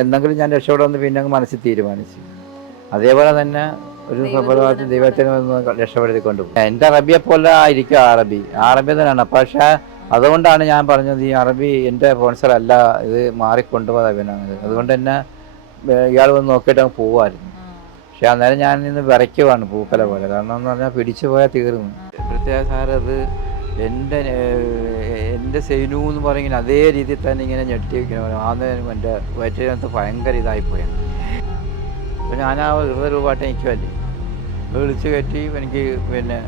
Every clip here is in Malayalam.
എന്തെങ്കിലും ഞാൻ രക്ഷപ്പെടുമെന്ന് പിന്നെ അങ്ങ് മനസ്സിൽ തീരുമാനിച്ചു. അതേപോലെ തന്നെ ഒരു സുപ്രഭാതത്തിൽ ദൈവത്തിന് രക്ഷപ്പെടുത്തിക്കൊണ്ട് പോകും. എൻ്റെ അറബിയെ പോലെ ആയിരിക്കും അറബി തന്നെയാണ്. പക്ഷേ അതുകൊണ്ടാണ് ഞാൻ പറഞ്ഞത് ഈ അറബി എൻ്റെ സ്പോൺസറല്ല, ഇത് മാറിക്കൊണ്ടുപോകാൻ അഭിനയത്. അതുകൊണ്ട് തന്നെ ഇയാൾ വന്ന് നോക്കിയിട്ട് അങ്ങ് പോവായിരുന്നു. പക്ഷെ അന്നേരം ഞാൻ ഇന്ന് വിറയ്ക്കുവാണ് പൂക്കല പോലെ. കാരണം എന്ന് പറഞ്ഞാൽ പിടിച്ചു പോയാൽ തീർന്നു. പ്രത്യേക സാർ അത് എൻ്റെ സെയിനു എന്ന് പറയുന്നത് അതേ രീതിയിൽ തന്നെ ഇങ്ങനെ ഞെട്ടി വയ്ക്കണം. ആദ്യം എൻ്റെ വയറ്റിനകത്ത് ഭയങ്കര ഇതായിപ്പോയാണ്. അപ്പോൾ ഞാൻ ആ 20 രൂപയായിട്ട് നിൽക്കുമല്ലേ, വിളിച്ച് കയറ്റി എനിക്ക് പിന്നെ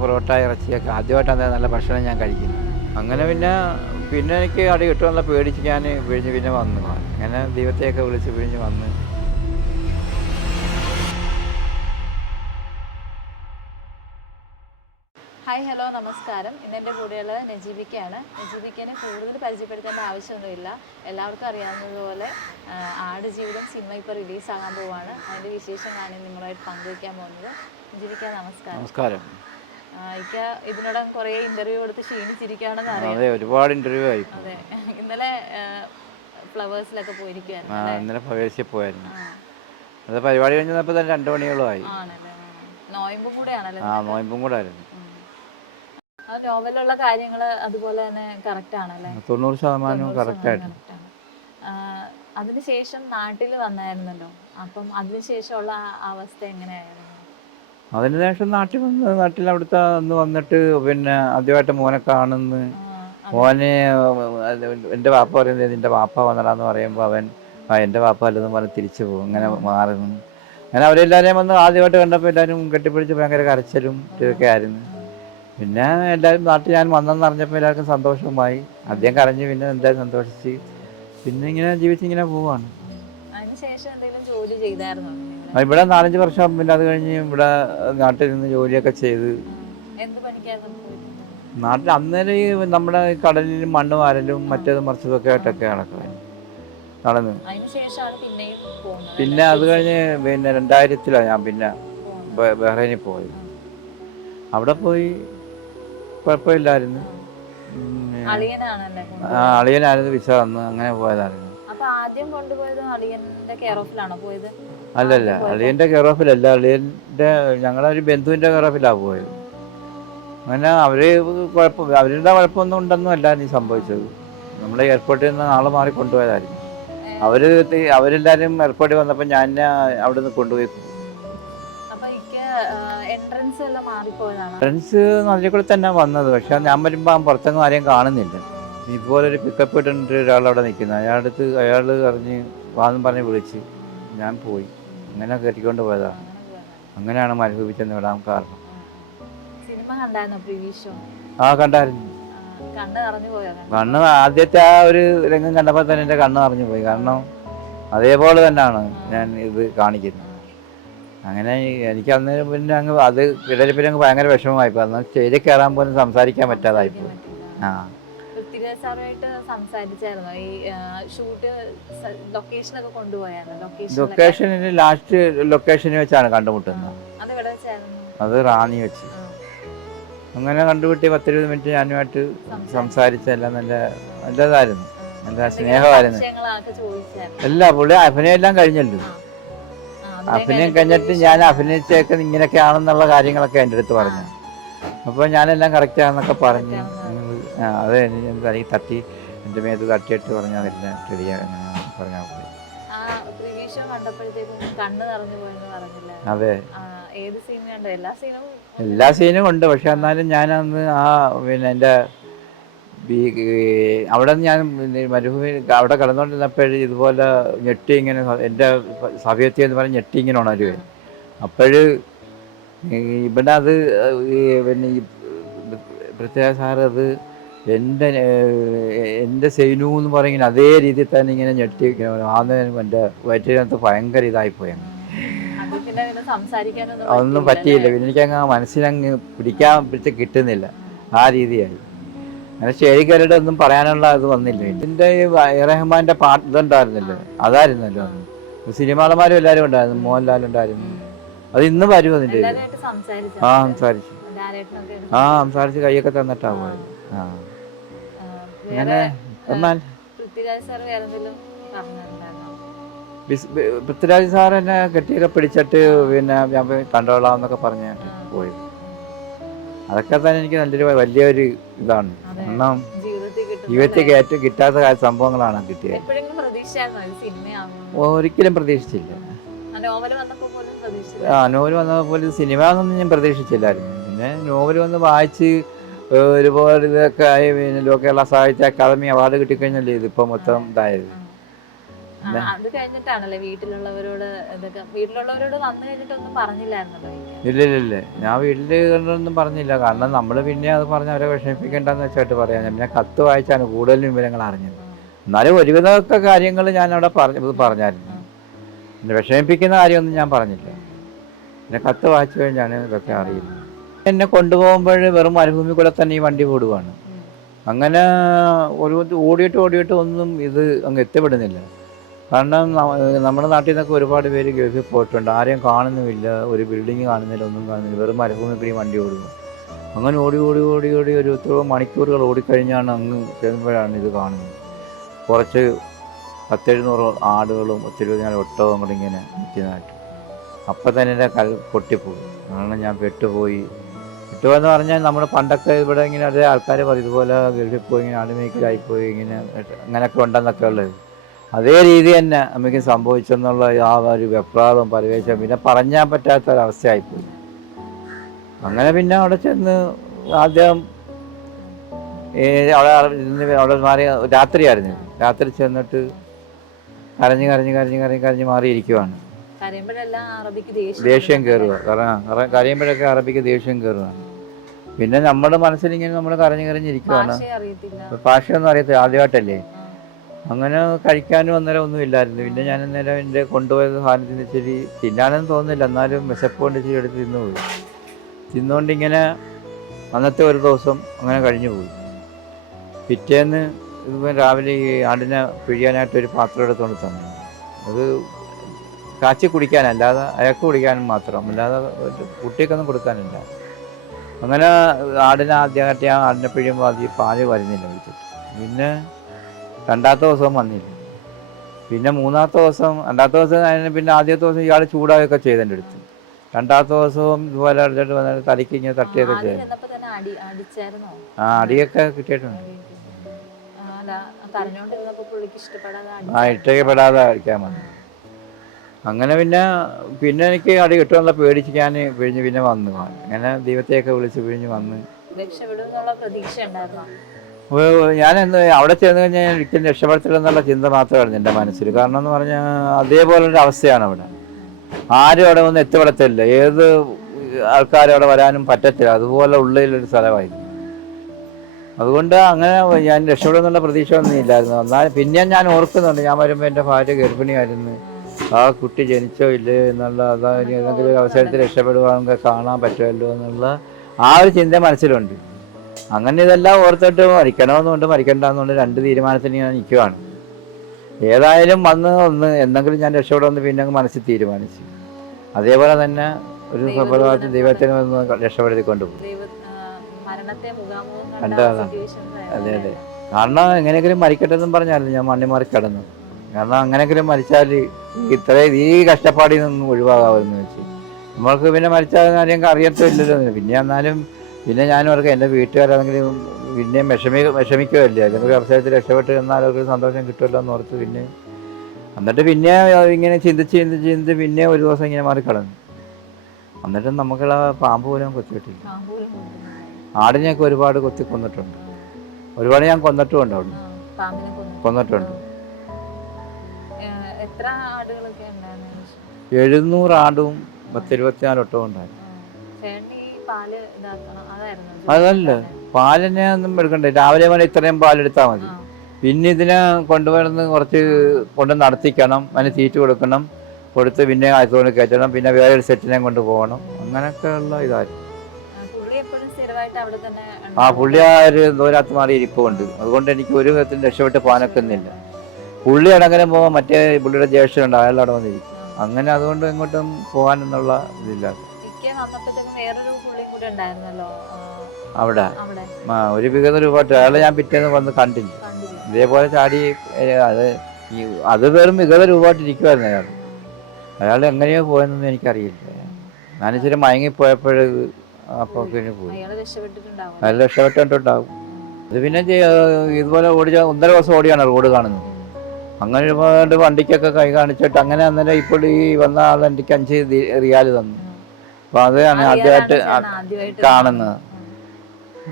പൊറോട്ട ഇറച്ചിയൊക്കെ ആദ്യമായിട്ടാണ് നല്ല ഭക്ഷണം ഞാൻ കഴിക്കുന്നത്. അങ്ങനെ പിന്നെ എനിക്ക് അടി കിട്ടുമെന്നുള്ള പേടിച്ച് ഞാൻ പിന്നെ വന്നു. അങ്ങനെ ദൈവത്തെയൊക്കെ വിളിച്ച് പിഴിഞ്ഞ് വന്ന്. ഹായ്, ഹലോ, നമസ്കാരം. ഇന്നെൻ്റെ കൂടെയുള്ളത് നജീബിക്കയാണ്. നജീബിക്കനെ കൂടുതൽ പരിചയപ്പെടുത്തേണ്ട ആവശ്യമൊന്നുമില്ല. എല്ലാവർക്കും അറിയാവുന്നതുപോലെ ആടുജീവിതം സിനിമ ഇപ്പോൾ റിലീസാകാൻ പോവുകയാണ്. അതിൻ്റെ വിശേഷങ്ങളാണ് നിങ്ങളുമായിട്ട് പങ്കുവയ്ക്കാൻ പോകുന്നത്. നജീബിക്ക, നമസ്കാരം. നമസ്കാരം. ഇക്ക ഇതിനോടകം കുറേ ഇൻ്റർവ്യൂ കൊടുത്ത് ക്ഷീണിച്ചിരിക്കുകയാണെന്ന് അറിയാം. അതെ, ഒരുപാട് ഇൻ്റർവ്യൂ ആയി. അതെ, ഇന്നലെ ഫ്ലവേഴ്സിലൊക്കെ പോയിരിക്കുകയായിരുന്നു. ഇന്നലെ ഫ്ലവേഴ്സിൽ പോയായിരുന്നു. അത് പരിപാടി കഴിഞ്ഞപ്പോൾ തന്നെ 2 മണിയോളം ആയി. ആണല്ലേ? നോയമ്പും കൂടെ ആണല്ലോ? നോയമ്പും കൂടെ ആയിരുന്നു. ആ നോവലുള്ള കാര്യങ്ങൾ അതുപോലെ തന്നെ കറക്റ്റ് ആണല്ലേ? 90% കറക്റ്റായിട്ട്. അതിനുശേഷം നാട്ടിൽ വന്നായിരുന്നല്ലോ, അപ്പം അതിനുശേഷമുള്ള അവസ്ഥ എങ്ങനെയായിരുന്നു? അതിനുശേഷം നാട്ടിൽ അവിടുത്തെ അന്ന് വന്നിട്ട് പിന്നെ ആദ്യമായിട്ട് മോനെ കാണുന്നു. മോനെ എൻ്റെ വാപ്പ പറയുന്നത് നിൻ്റെ വാപ്പ വന്നടാന്ന് പറയുമ്പോൾ അവൻ എൻ്റെ വാപ്പ അല്ലെന്ന് പറഞ്ഞ് തിരിച്ചു പോകും. അങ്ങനെ മാറുന്നു. അങ്ങനെ അവരെല്ലാവരെയും വന്ന് ആദ്യമായിട്ട് കണ്ടപ്പോൾ എല്ലാവരും കെട്ടിപ്പിടിച്ച് ഭയങ്കര കരച്ചിലും ഇതൊക്കെ ആയിരുന്നു. പിന്നെ എല്ലാവരും നാട്ടിൽ ഞാൻ വന്നെന്ന് അറിഞ്ഞപ്പോൾ എല്ലാവർക്കും സന്തോഷമായി. ആദ്യം കരഞ്ഞ് പിന്നെ എന്തായാലും സന്തോഷിച്ച് പിന്നെ ഇങ്ങനെ ജീവിച്ചിങ്ങനെ പോവാണ്. ഇവിടെ 4-5 വർഷം. പിന്നെ അത് കഴിഞ്ഞ് ഇവിടെ നാട്ടിൽ നിന്ന് ജോലിയൊക്കെ ചെയ്ത് നാട്ടിൽ അന്നേരം നമ്മുടെ കടലിൽ മണ്ണ് വാരലും മറ്റേത് മറിച്ചതൊക്കെ ആയിട്ടൊക്കെ നടന്നു. പിന്നെ അത് കഴിഞ്ഞ് പിന്നെ 2000-ലാണ് ഞാൻ പിന്നെ ബഹ്റൈനിൽ പോയത്. അവിടെ പോയി കുഴപ്പമില്ലായിരുന്നു. അളിയനായിരുന്നു വിസ തന്നു. അങ്ങനെ പോയതായിരുന്നു. അല്ലല്ല, അളിയൻ്റെ കെയർ ഓഫിലല്ല, ഞങ്ങളെ ഒരു ബന്ധുവിൻ്റെ കെയർ ഓഫിലാണ് പോയത്. അങ്ങനെ അവരുടെ കുഴപ്പമൊന്നും ഉണ്ടെന്നും അല്ല നീ സംഭവിച്ചത്. നമ്മളെ എയർപോർട്ടിൽ നിന്ന് ആളെ മാറി കൊണ്ടുപോയതായിരുന്നു. അവരെല്ലാവരും എയർപോർട്ടിൽ വന്നപ്പോൾ ഞാൻ അവിടെ നിന്ന് കൊണ്ടുപോയി. എൻട്രൻസ് നല്ല കൂടെ തന്നെ വന്നത്. പക്ഷെ ഞാൻ വരുമ്പോൾ പുറത്തെങ്ങും ആരെയും കാണുന്നില്ല. ഇതുപോലെ ഒരു പിക്കപ്പ് ഇട്ടിട്ട് ഒരാളവിടെ നിൽക്കുന്നത്. അയാൾ അറിഞ്ഞ് വാന്നും പറഞ്ഞ് വിളിച്ച് ഞാൻ പോയി. അങ്ങനെ കയറ്റിക്കൊണ്ട് പോയതാണ്. അങ്ങനെയാണ് അനുഭവിച്ചെന്ന് വിടാൻ കാരണം. കണ്ടായിരുന്നു. കണ്ണ് ആദ്യത്തെ ആ ഒരു രംഗം കണ്ടപ്പോൾ തന്നെ എൻ്റെ കണ്ണ് നിറഞ്ഞു പോയി. കാരണം അതേപോലെ തന്നെയാണ് ഞാൻ ഇത് കാണിക്കുന്നത്. അങ്ങനെ എനിക്ക് അന്നേരം പിന്നെ അത് പിന്നെ ഭയങ്കര വിഷമമായിപ്പോ. അന്ന് സ്റ്റേജിൽ കയറാൻ പോലും സംസാരിക്കാൻ പറ്റാതായിപ്പോ. ലൊക്കേഷനിൽ ലാസ്റ്റ് ലൊക്കേഷനിൽ വെച്ചാണ് കണ്ടുമുട്ടുന്നത്. അത് റാന്നി വെച്ച്. അങ്ങനെ കണ്ടുപിട്ടി 10-20 മിനിറ്റ് ഞാനുമായിട്ട് സംസാരിച്ച എല്ലാം നല്ലതായിരുന്നു. നല്ല സ്നേഹമായിരുന്നു. പുള്ളി അഭിനയം എല്ലാം കഴിഞ്ഞല്ലോ. അഭിനയം കഴിഞ്ഞിട്ട് ഞാൻ അഭിനയിച്ചൊക്കെ ഇങ്ങനെയൊക്കെയാണെന്നുള്ള കാര്യങ്ങളൊക്കെ എൻ്റെ അടുത്ത് പറഞ്ഞു. അപ്പോൾ ഞാനെല്ലാം കറക്റ്റാണെന്നൊക്കെ പറഞ്ഞ് അത് എനിക്ക് തട്ടി എൻ്റെ മേത്ത് തട്ടിയിട്ട് പറഞ്ഞാൽ അതെല്ലാം ശരിയാ പറഞ്ഞാൽ മതി. അതെ, എല്ലാ സീനും ഉണ്ട്. പക്ഷെ എന്നാലും ഞാനന്ന് പിന്നെ എൻ്റെ അവിടെ നിന്ന് ഞാൻ മരുഭൂമി അവിടെ കിടന്നുകൊണ്ടിരുന്നപ്പോഴും ഇതുപോലെ ഞെട്ടി ഇങ്ങനെ എൻ്റെ സഭയത്തി എന്ന് പറഞ്ഞ് ഞെട്ടി ഇങ്ങനെ ഉണരുകയും. ഇവിടെ അത് പിന്നെ ഈ പ്രത്യേക സാർ അത് എൻ്റെ സെയിനു എന്ന് പറയുന്നത് അതേ രീതിയിൽ തന്നെ ഇങ്ങനെ ഞെട്ടി ആദ്യം എൻ്റെ വയറ്റിനകത്ത് ഭയങ്കര ഇതായിപ്പോയാണ്. അതൊന്നും പറ്റിയില്ല. പിന്നെ എനിക്കങ്ങ് മനസ്സിനങ്ങ് പിടിച്ച് കിട്ടുന്നില്ല. ആ രീതിയായി. അങ്ങനെ സ്റ്റേജിൽ ഒന്നും പറയാനുള്ള ഇത് വന്നില്ല. ഇതിൻ്റെ റഹ്മാൻ്റെ പാട്ട് ഇതുണ്ടായിരുന്നല്ലോ, അതായിരുന്നല്ലോ. സിനിമാളന്മാരും എല്ലാവരും ഉണ്ടായിരുന്നു. മോഹൻലാൽ ഉണ്ടായിരുന്നു. അത് ഇന്ന് വരും അതിൻ്റെ. സംസാരിച്ച് കൈയൊക്കെ തന്നിട്ടാ പോയത്. അങ്ങനെ പൃഥ്വിരാജ് സാർ എന്നെ കെട്ടിയൊക്കെ പിടിച്ചിട്ട് പിന്നെ ഞാൻ പോയി കണ്ടോളാം എന്നൊക്കെ പറഞ്ഞ് പോയി. അതൊക്കെ തന്നെ എനിക്ക് നല്ലൊരു വലിയൊരു ഇതാണ്. കാരണം ജീവിതത്തിൽ കിട്ടാത്ത സംഭവങ്ങളാണ് കിട്ടിയത്. ഒരിക്കലും പ്രതീക്ഷിച്ചില്ല. നോവൽ വന്നപ്പോൾ പോലും സിനിമ എന്നൊന്നും ഞാൻ പ്രതീക്ഷിച്ചില്ലായിരുന്നു. പിന്നെ നോവൽ വന്ന് വായിച്ച് ഒരുപാട് ഇതൊക്കെ ആയി. പിന്നെ കേരള സാഹിത്യ അക്കാദമി അവാർഡ് കിട്ടിക്കഴിഞ്ഞല്ലേ ഇതിപ്പോ മൊത്തം ഇതായത്. അത് കഴിഞ്ഞിട്ടാണല്ലേ വീട്ടിലുള്ളവരോട് വന്നു കഴിഞ്ഞിട്ടൊന്നും പറഞ്ഞില്ലായിരുന്നല്ലോ? ഇല്ല ഞാൻ വീട്ടില് കണ്ടൊന്നും പറഞ്ഞില്ല. കാരണം നമ്മള് പിന്നെ അത് പറഞ്ഞ് അവരെ വിഷമിപ്പിക്കേണ്ടെന്ന് വെച്ചിട്ട് പറയാം. പിന്നെ കത്ത് വായിച്ചാണ് കൂടുതലും വിവരങ്ങൾ അറിഞ്ഞത്. എന്നാലും ഒരുവിധമൊക്കെ കാര്യങ്ങൾ ഞാൻ അവിടെ പറഞ്ഞായിരുന്നു. പിന്നെ വിഷമിപ്പിക്കുന്ന കാര്യമൊന്നും ഞാൻ പറഞ്ഞില്ല. പിന്നെ കത്ത് വായിച്ചു കഴിഞ്ഞാണ് ഇതൊക്കെ അറിയുന്നത്. എന്നെ കൊണ്ടുപോകുമ്പോൾ വെറും മരുഭൂമി കൂടെ തന്നെ ഈ വണ്ടി ഓടുവാണ്. അങ്ങനെ ഓടിയിട്ട് ഒന്നും ഇത് അങ്ങ് എത്തിപ്പെടുന്നില്ല. കാരണം നമ്മുടെ നാട്ടിൽ നിന്നൊക്കെ ഒരുപാട് പേര് ഗൾഫിൽ പോയിട്ടുണ്ട്. ആരെയും കാണുന്നുമില്ല, ഒരു ബിൽഡിങ് കാണുന്നില്ല, ഒന്നും കാണുന്നില്ല. വെറും മരുഭൂമി കൂടി വണ്ടി ഓടുക. അങ്ങനെ ഓടി ഒരു എത്രയോ മണിക്കൂറുകൾ ഓടിക്കഴിഞ്ഞാണ് അങ്ങ് ചെല്ലുമ്പോഴാണ് ഇത് കാണുന്നത്. കുറച്ച് 10-700 ആടുകളും 10-20 ഒട്ടകവും കൂടി ഇങ്ങനെ നിൽക്കുന്നതായിട്ട്. അപ്പം തന്നെ എൻ്റെ പൊട്ടിപ്പോയി. അങ്ങനെ ഞാൻ പെട്ടുപോയെന്ന് പറഞ്ഞാൽ നമ്മൾ പണ്ടൊക്കെ ഇവിടെ ഇങ്ങനെ അതേ ആൾക്കാർ പറയും ഇതുപോലെ ഗൾഫിൽ പോയി ഇങ്ങനെ ആടുമേക്കലായിപ്പോയി ഇങ്ങനെ അങ്ങനെയൊക്കെ ഉണ്ടെന്നൊക്കെ ഉള്ളത്. അതേ രീതി തന്നെ നമുക്ക് സംഭവിച്ചെന്നുള്ള ആ ഒരു വെപ്രാളവും പരിവേശവും പിന്നെ പറഞ്ഞാൽ പറ്റാത്ത ഒരവസ്ഥയായിപ്പോയി. അങ്ങനെ പിന്നെ അവിടെ ചെന്ന് ആദ്യം അവിടെ മാറി രാത്രിയായിരുന്നു. രാത്രി ചെന്നിട്ട് കരഞ്ഞ് മാറിയിരിക്കുവാണ്. ദേഷ്യം കയറുക. കരയുമ്പോഴൊക്കെ അറബിക്ക് ദേഷ്യം കയറുകയാണ്. പിന്നെ നമ്മുടെ മനസ്സിലിങ്ങനെ നമ്മൾ കരഞ്ഞിരിക്കുവാണ്. ഭാഷയൊന്നും അറിയത്തില്ല, ആദ്യമായിട്ടല്ലേ. അങ്ങനെ കഴിക്കാനും അന്നേരം ഒന്നും ഇല്ലായിരുന്നു. പിന്നെ ഞാൻ അന്നേരം എൻ്റെ കൊണ്ടുപോയത് സാധനത്തിന് ഇച്ചിരി തിന്നാനൊന്നും തോന്നുന്നില്ല, എന്നാലും വിശപ്പ് കൊണ്ട് ഇച്ചിരി എടുത്ത് തിന്നുപോയി. തിന്നുകൊണ്ടിങ്ങനെ അന്നത്തെ ഒരു ദിവസം അങ്ങനെ കഴിഞ്ഞു പോയി. പിറ്റേന്ന് ഇതുപോലെ രാവിലെ ഈ ആടിനെ പിഴിയാനായിട്ടൊരു പാത്രം എടുത്തുകൊണ്ട് തന്നു. അത് കാച്ചി കുടിക്കാനല്ലാതെ അയക്ക് കുടിക്കാനും മാത്രം, അല്ലാതെ കുട്ടിക്കൊന്നും കൊടുക്കാനില്ല. അങ്ങനെ ആദ്യമായിട്ട് ആടിനെ പിഴിയുമ്പോൾ അത് പാല് വരുന്നില്ല വിളിച്ചിട്ട്. പിന്നെ രണ്ടാമത്തെ ദിവസവും വന്നില്ല. പിന്നെ രണ്ടാമത്തെ ദിവസം അതിന് പിന്നെ ആദ്യത്തെ ദിവസം ഇയാൾ ചൂടാവുകയൊക്കെ ചെയ്തെൻ്റെ അടുത്ത്. രണ്ടാമത്തെ ദിവസവും ഇതുപോലെ അടിച്ചിട്ട് വന്നിട്ട് തലയ്ക്ക് ഇങ്ങനെ തട്ടിയൊക്കെ ചെയ്തു. അടിയൊക്കെ കിട്ടിയിട്ടുണ്ട്. ഇഷ്ടപ്പെടാതെ അടിക്കാൻ വന്നു. അങ്ങനെ പിന്നെ എനിക്ക് അടി കിട്ടുമെന്നുള്ള പേടിച്ച് ഞാൻ പിന്നെ വന്നു. അങ്ങനെ ദൈവത്തെയൊക്കെ വിളിച്ച് വന്ന് ഞാൻ അവിടെ ചെന്ന് കഴിഞ്ഞാൽ ഞാൻ ഒരിക്കലും രക്ഷപ്പെടുത്തില്ലെന്നുള്ള ചിന്ത മാത്രമായിരുന്നു എൻ്റെ മനസ്സിൽ. കാരണം എന്ന് പറഞ്ഞാൽ അതേപോലൊരു അവസ്ഥയാണ് അവിടെ. ആരും അവിടെ ഒന്നും എത്തിപ്പെടത്തില്ല, ഏത് ആൾക്കാരും അവിടെ വരാനും പറ്റത്തില്ല. അതുപോലെ ഉള്ളിലൊരു സ്ഥലമായിരുന്നു. അതുകൊണ്ട് അങ്ങനെ ഞാൻ രക്ഷപ്പെടുമെന്നുള്ള പ്രതീക്ഷ ഒന്നും ഇല്ലായിരുന്നു. എന്നാൽ പിന്നെ ഞാൻ ഓർക്കുന്നുണ്ട്, ഞാൻ വരുമ്പോൾ എൻ്റെ ഭാര്യ ഗർഭിണിയായിരുന്നു. ആ കുട്ടി ജനിച്ചോ ഇല്ലേ എന്നുള്ള ഏതെങ്കിലും ഒരു അവസരത്തിൽ രക്ഷപ്പെടുവാണെങ്കിൽ കാണാൻ പറ്റുമല്ലോ എന്നുള്ള ആ ഒരു ചിന്ത മനസ്സിലുണ്ട്. അങ്ങനെ ഇതെല്ലാം ഓർത്തിട്ട് മരിക്കണമെന്നുണ്ട് മരിക്കണ്ടെന്നുണ്ട് രണ്ട് തീരുമാനത്തിന് ഞാൻ നിൽക്കുവാണ്. ഏതായാലും എന്തെങ്കിലും ഞാൻ രക്ഷപ്പെടുമെന്ന് പിന്നെ അങ്ങ് മനസ്സിൽ തീരുമാനിച്ചു. അതേപോലെ തന്നെ ഒരു സഫലവാദത്തിൽ ദൈവത്തിന് വന്ന് രക്ഷപ്പെടുത്തിക്കൊണ്ടുപോകും. അതെ. കാരണം എങ്ങനെയെങ്കിലും മരിക്കട്ടെന്നും പറഞ്ഞാലും ഞാൻ മണ്ണി മാറി കിടന്നു. കാരണം അങ്ങനെയെങ്കിലും മരിച്ചാൽ ഈ കഷ്ടപ്പാടിൽ നിന്നും ഒഴിവാകാമെന്ന് വെച്ച്. നമ്മൾക്ക് പിന്നെ മരിച്ചാൽ കാര്യം അറിയത്തില്ലല്ലോ. പിന്നെ ഞാനും അവർക്ക് എൻ്റെ വീട്ടുകാരാണെങ്കിലും പിന്നെയും വിഷമിക്കുമല്ലേ. അല്ലെങ്കിൽ ഒരു അവസരത്തിൽ രക്ഷപ്പെട്ട് എന്നാൽ അവർക്ക് സന്തോഷം കിട്ടുമല്ലോ എന്ന് ഓർത്ത് എന്നിട്ട് പിന്നെ ഇങ്ങനെ ചിന്തിച്ച് പിന്നെ ഒരു ദിവസം ഇങ്ങനെ മാറി കിടന്നു. എന്നിട്ടും നമുക്കുള്ള പാമ്പ് പോലും കൊത്തിയിട്ടില്ല. ആടിനെയൊക്കെ ഒരുപാട് കൊന്നിട്ടുണ്ട്. ഒരുപാട് ഞാൻ കൊന്നിട്ടുമുണ്ട്. അവിടെ കൊന്നിട്ടുണ്ട്. 700 ആടും 10-24 ഒട്ടവും ഉണ്ടായിരുന്നു. അതല്ല, പാലിനെ ഒന്നും എടുക്കണ്ടേ. രാവിലെ വേണേൽ ഇത്രയും പാലെടുത്താൽ മതി. പിന്നെ ഇതിനെ കൊണ്ടുവരുന്ന കുറച്ച് കൊണ്ട് നടത്തിക്കണം, അതിന് തീറ്റ കൊടുത്ത് പിന്നെ ആയതുകൊണ്ട് കയറ്റണം, പിന്നെ വേറൊരു സെറ്റിനെ കൊണ്ട് പോകണം. അങ്ങനെയൊക്കെ ഉള്ള ഇതായിരുന്നു. പുള്ളി ആ ഒരു ദൂരത്ത് മാറി ഇരിപ്പുണ്ട്. അതുകൊണ്ട് എനിക്ക് ഒരു വിധത്തിൽ രക്ഷപ്പെട്ട് പോകാനൊക്കുന്നില്ല. പുള്ളി അടങ്ങനെ പോകാൻ മറ്റേ പുള്ളിയുടെ ജ്യേഷ്ഠനുണ്ട്, അയാൾ അവിടെ വന്നിരിക്കും. അങ്ങനെ അതുകൊണ്ട് എങ്ങോട്ടും പോകാനെന്നുള്ള ഇതില്ല. അവിടെ ഒരു 1,000 രൂപ അയാളെ ഞാൻ പിറ്റേന്ന് വന്ന് കണ്ടില്ല. ഇതേപോലെ ചാടി അത് അത് വെറും മികത രൂപമായിട്ടിരിക്കുമായിരുന്നു അയാൾ എങ്ങനെയോ പോയെന്നൊന്നും എനിക്കറിയില്ല. ഞാനിച്ചിരി മയങ്ങിപ്പോയപ്പോഴ് അപ്പോൾ പിന്നെ പോയി. അയാൾ രക്ഷപ്പെട്ടിട്ടുണ്ടാവും. അത് പിന്നെ ഇതുപോലെ ഓടിച്ച 1.5 ദിവസം ഓടിയാണ് റോഡ് കാണുന്നത്. അങ്ങനെ ഒരുപാട് വണ്ടിക്കൊക്കെ കൈ കാണിച്ചിട്ട് അങ്ങനെ അന്നേരം ഇപ്പോൾ ഈ വന്ന ആൾ എനിക്ക് 5 റിയാൽ തന്നു. അപ്പോൾ അതാണ് ആദ്യമായിട്ട് കാണുന്നത്.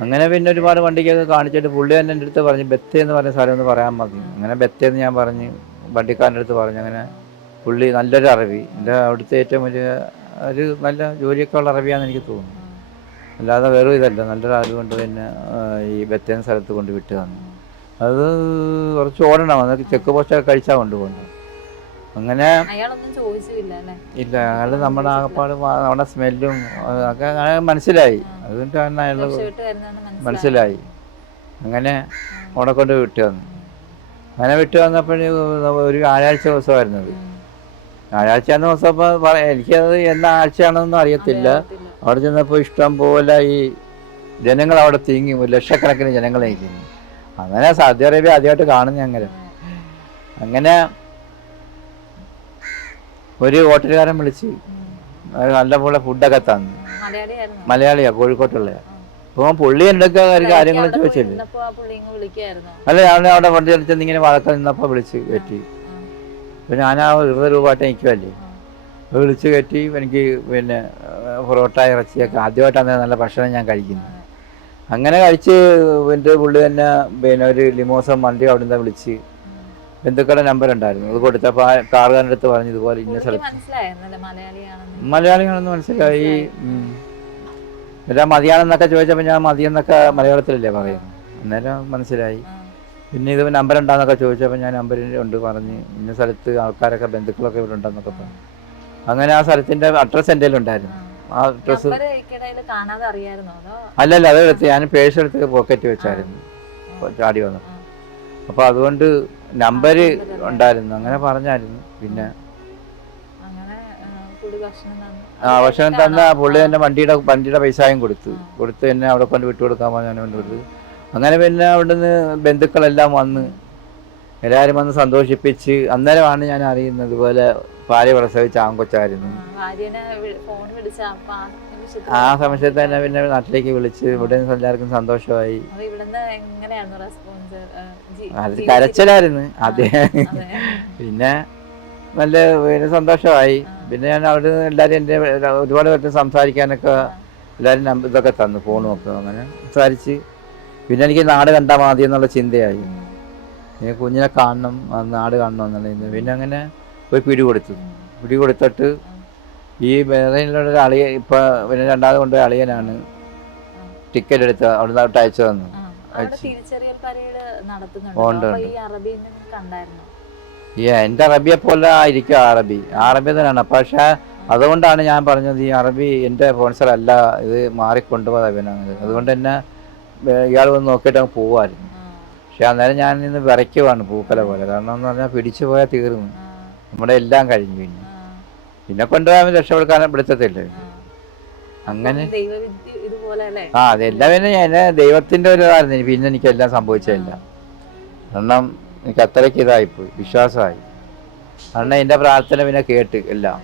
അങ്ങനെ പിന്നെ ഒരുപാട് വണ്ടിക്കൊക്കെ കാണിച്ചിട്ട് പുള്ളി തന്നെ എൻ്റെ അടുത്ത് പറഞ്ഞു ബെത്തെ എന്ന് പറഞ്ഞ സ്ഥലം ഒന്ന് പറയാൻ മതി. അങ്ങനെ ബെത്തേന്ന് ഞാൻ പറഞ്ഞ് വണ്ടിക്കാരൻ്റെ അടുത്ത് പറഞ്ഞു. അങ്ങനെ പുള്ളി നല്ലൊരു അറബി, എൻ്റെ അവിടുത്തെ ഏറ്റവും വലിയ ഒരു നല്ല ജോലിയൊക്കെ ഉള്ള അറബിയാണെന്ന് എനിക്ക് തോന്നുന്നു. അല്ലാതെ വെറും ഇതല്ല, നല്ലൊരു അറിവ് കൊണ്ട് പിന്നെ ഈ ബെത്തേന്ന സ്ഥലത്ത് കൊണ്ട് വിട്ട് തന്നു. അത് കുറച്ച് ഓടണം, അതൊക്കെ ചെക്ക് പോസ്റ്റൊക്കെ കഴിച്ചാൽ കൊണ്ടുപോകണം. അങ്ങനെ ഇല്ല, അയാൾ നമ്മുടെ ആകപ്പാട് നമ്മുടെ സ്മെല്ലും ഒക്കെ മനസ്സിലായി. അതുകൊണ്ടാണ് അയാൾ മനസ്സിലായി. അങ്ങനെ അവിടെ കൊണ്ട് വിട്ട് വന്നു. അങ്ങനെ വിട്ട് വന്നപ്പോഴേ ഒരു വ്യാഴാഴ്ച ദിവസമായിരുന്നത്. വ്യാഴാഴ്ച ദിവസം അപ്പോൾ എനിക്കത് എന്നാ ആഴ്ചയാണെന്നൊന്നും അറിയത്തില്ല. അവിടെ ചെന്നപ്പോൾ ഇഷ്ടം പോലെ ഈ ജനങ്ങൾ അവിടെ തിങ്ങി, ലക്ഷക്കണക്കിന് ജനങ്ങൾ നിൽക്കുന്നു. അങ്ങനെ സൗദി അറേബ്യ ആദ്യമായിട്ട് കാണുന്നു. അങ്ങനെ ഒരു ഹോട്ടലുകാരൻ വിളിച്ച് നല്ലപോലെ ഫുഡൊക്കെ തന്നു. മലയാളിയാ, കോഴിക്കോട്ടുള്ള. അപ്പോൾ പുള്ളി എന്തൊക്കെ കാര്യങ്ങൾ ചോദിച്ചില്ലേ. അല്ല, ഞാൻ അവിടെ വണ്ടി കളിച്ചെന്ന് ഇങ്ങനെ വഴക്കം നിന്നപ്പോൾ വിളിച്ച് കയറ്റി. അപ്പോൾ ഞാൻ ആ 20 രൂപ ആയിട്ട് നിൽക്കുമല്ലേ, വിളിച്ച് കയറ്റി. എനിക്ക് പിന്നെ പൊറോട്ട ഇറച്ചിയൊക്കെ ആദ്യമായിട്ടാണ് നല്ല ഭക്ഷണം ഞാൻ കഴിക്കുന്നത്. അങ്ങനെ കഴിച്ച് എൻ്റെ പുള്ളി തന്നെ പിന്നെ ഒരു ലിമോസൻ വണ്ടി അവിടെ നിന്ന് വിളിച്ച് ബന്ധുക്കളുടെ നമ്പർ ഉണ്ടായിരുന്നു, അത് കൊടുത്തപ്പോൾ ആ കാറുകാരൻ്റെ അടുത്ത് പറഞ്ഞു ഇതുപോലെ ഇന്ന സ്ഥലത്ത്. മലയാളികളെന്ന് മനസ്സിലായി. എല്ലാം മതിയാണെന്നൊക്കെ ചോദിച്ചപ്പോൾ ഞാൻ മതിയെന്നൊക്കെ മലയാളത്തിലല്ലേ പറയുന്നത്, അന്നേരം മനസ്സിലായി. പിന്നെ ഇത് നമ്പർ ഉണ്ടാന്നൊക്കെ ചോദിച്ചപ്പോൾ ഞാൻ നമ്പർ ഉണ്ട് പറഞ്ഞ് ഇന്ന സ്ഥലത്ത് ആൾക്കാരൊക്കെ ബന്ധുക്കളൊക്കെ ഇവിടെ ഉണ്ടെന്നൊക്കെ പറഞ്ഞു. അങ്ങനെ ആ സ്ഥലത്തിൻ്റെ അഡ്രസ്സ് എൻ്റെ ഉണ്ടായിരുന്നു. ആ അഡ്രസ്സ് അല്ലല്ല, അതെടുത്ത് ഞാൻ പേഴ്സ് എടുത്ത് പോക്കറ്റ് വെച്ചായിരുന്നു ചാടി വന്നു. അപ്പോൾ അതുകൊണ്ട് നമ്പർ ഉണ്ടായിരുന്നു, അങ്ങനെ പറഞ്ഞായിരുന്നു. പിന്നെ ഭക്ഷണം തന്ന പുള്ളി തന്നെ വണ്ടിയുടെ പൈസയും കൊടുത്ത് എന്നെ അവിടെ കൊണ്ട് വിട്ടുകൊടുക്കാൻ പറഞ്ഞു കൊണ്ടുകൊടുത്ത്. അങ്ങനെ പിന്നെ അവിടുന്ന് ബന്ധുക്കളെല്ലാം വന്ന് എല്ലാവരും വന്ന് സന്തോഷിപ്പിച്ച്. അന്നേരമാണ് ഞാൻ അറിയുന്നത് ഇതുപോലെ ഭാര്യ പ്രസവിച്ച ആൺകൊച്ചായിരുന്നു. ആ സമയത്ത് തന്നെ പിന്നെ നാട്ടിലേക്ക് വിളിച്ച് ഇവിടെ എല്ലാവർക്കും സന്തോഷമായി. അത് കരച്ചിലായിരുന്നു ആദ്യം. പിന്നെ നല്ല സന്തോഷമായി. പിന്നെ ഞാൻ അവിടെ എല്ലാവരും എൻ്റെ ഒരുപാട് പേർക്ക് സംസാരിക്കാനൊക്കെ എല്ലാവരും ഇതൊക്കെ തന്നു, ഫോണും ഒക്കെ. അങ്ങനെ സംസാരിച്ച് പിന്നെ എനിക്ക് നാട് കണ്ടാൽ മതി എന്നുള്ള ചിന്തയായി. എനിക്ക് കുഞ്ഞിനെ കാണണം, നാട് കാണണം എന്നുള്ളത്. പിന്നെ അങ്ങനെ പോയി പിടികൊടുത്തിട്ട് ഈ ബഹ്റൈനിലുള്ള ഒരു അളിയൻ, ഇപ്പം പിന്നെ രണ്ടാമത് കൊണ്ട് അളിയനാണ് ടിക്കറ്റ് എടുത്ത് അവിടെ നിന്ന് അയച്ചു തന്നു. എൻ്റെ അറബിയെ പോലെ ആയിരിക്കും അറബി തന്നെയാണ്. പക്ഷെ അതുകൊണ്ടാണ് ഞാൻ പറഞ്ഞത് ഈ അറബി എൻ്റെ സ്പോൺസർ അല്ല, ഇത് മാറിക്കൊണ്ടുപോകുന്നത്. അതുകൊണ്ട് തന്നെ ഇയാൾ വന്ന് നോക്കിയിട്ട് അങ്ങ് പോവായിരുന്നു. പക്ഷെ അന്നേരം ഞാൻ ഇന്ന് വിറയ്ക്കുവാണ് പൂക്കല പോലെ. കാരണം എന്ന് പറഞ്ഞാൽ പിടിച്ചു പോയാൽ തീർന്നു, നമ്മുടെ എല്ലാം കഴിഞ്ഞു. പിന്നെ കൊണ്ടുപോകാൻ രക്ഷപ്പെടുക്കാൻ പിടുത്തത്തില്ലേ. അങ്ങനെ അതെല്ലാം പിന്നെ എന്നെ ദൈവത്തിൻ്റെ ഒരു ഇതായിരുന്നു. പിന്നെ എനിക്കെല്ലാം സംഭവിച്ചതല്ല. കാരണം എനിക്ക് അത്രയ്ക്ക് ഇതായിപ്പോയി, വിശ്വാസമായി. കാരണം എൻ്റെ പ്രാർത്ഥന പിന്നെ കേട്ട് എല്ലാം.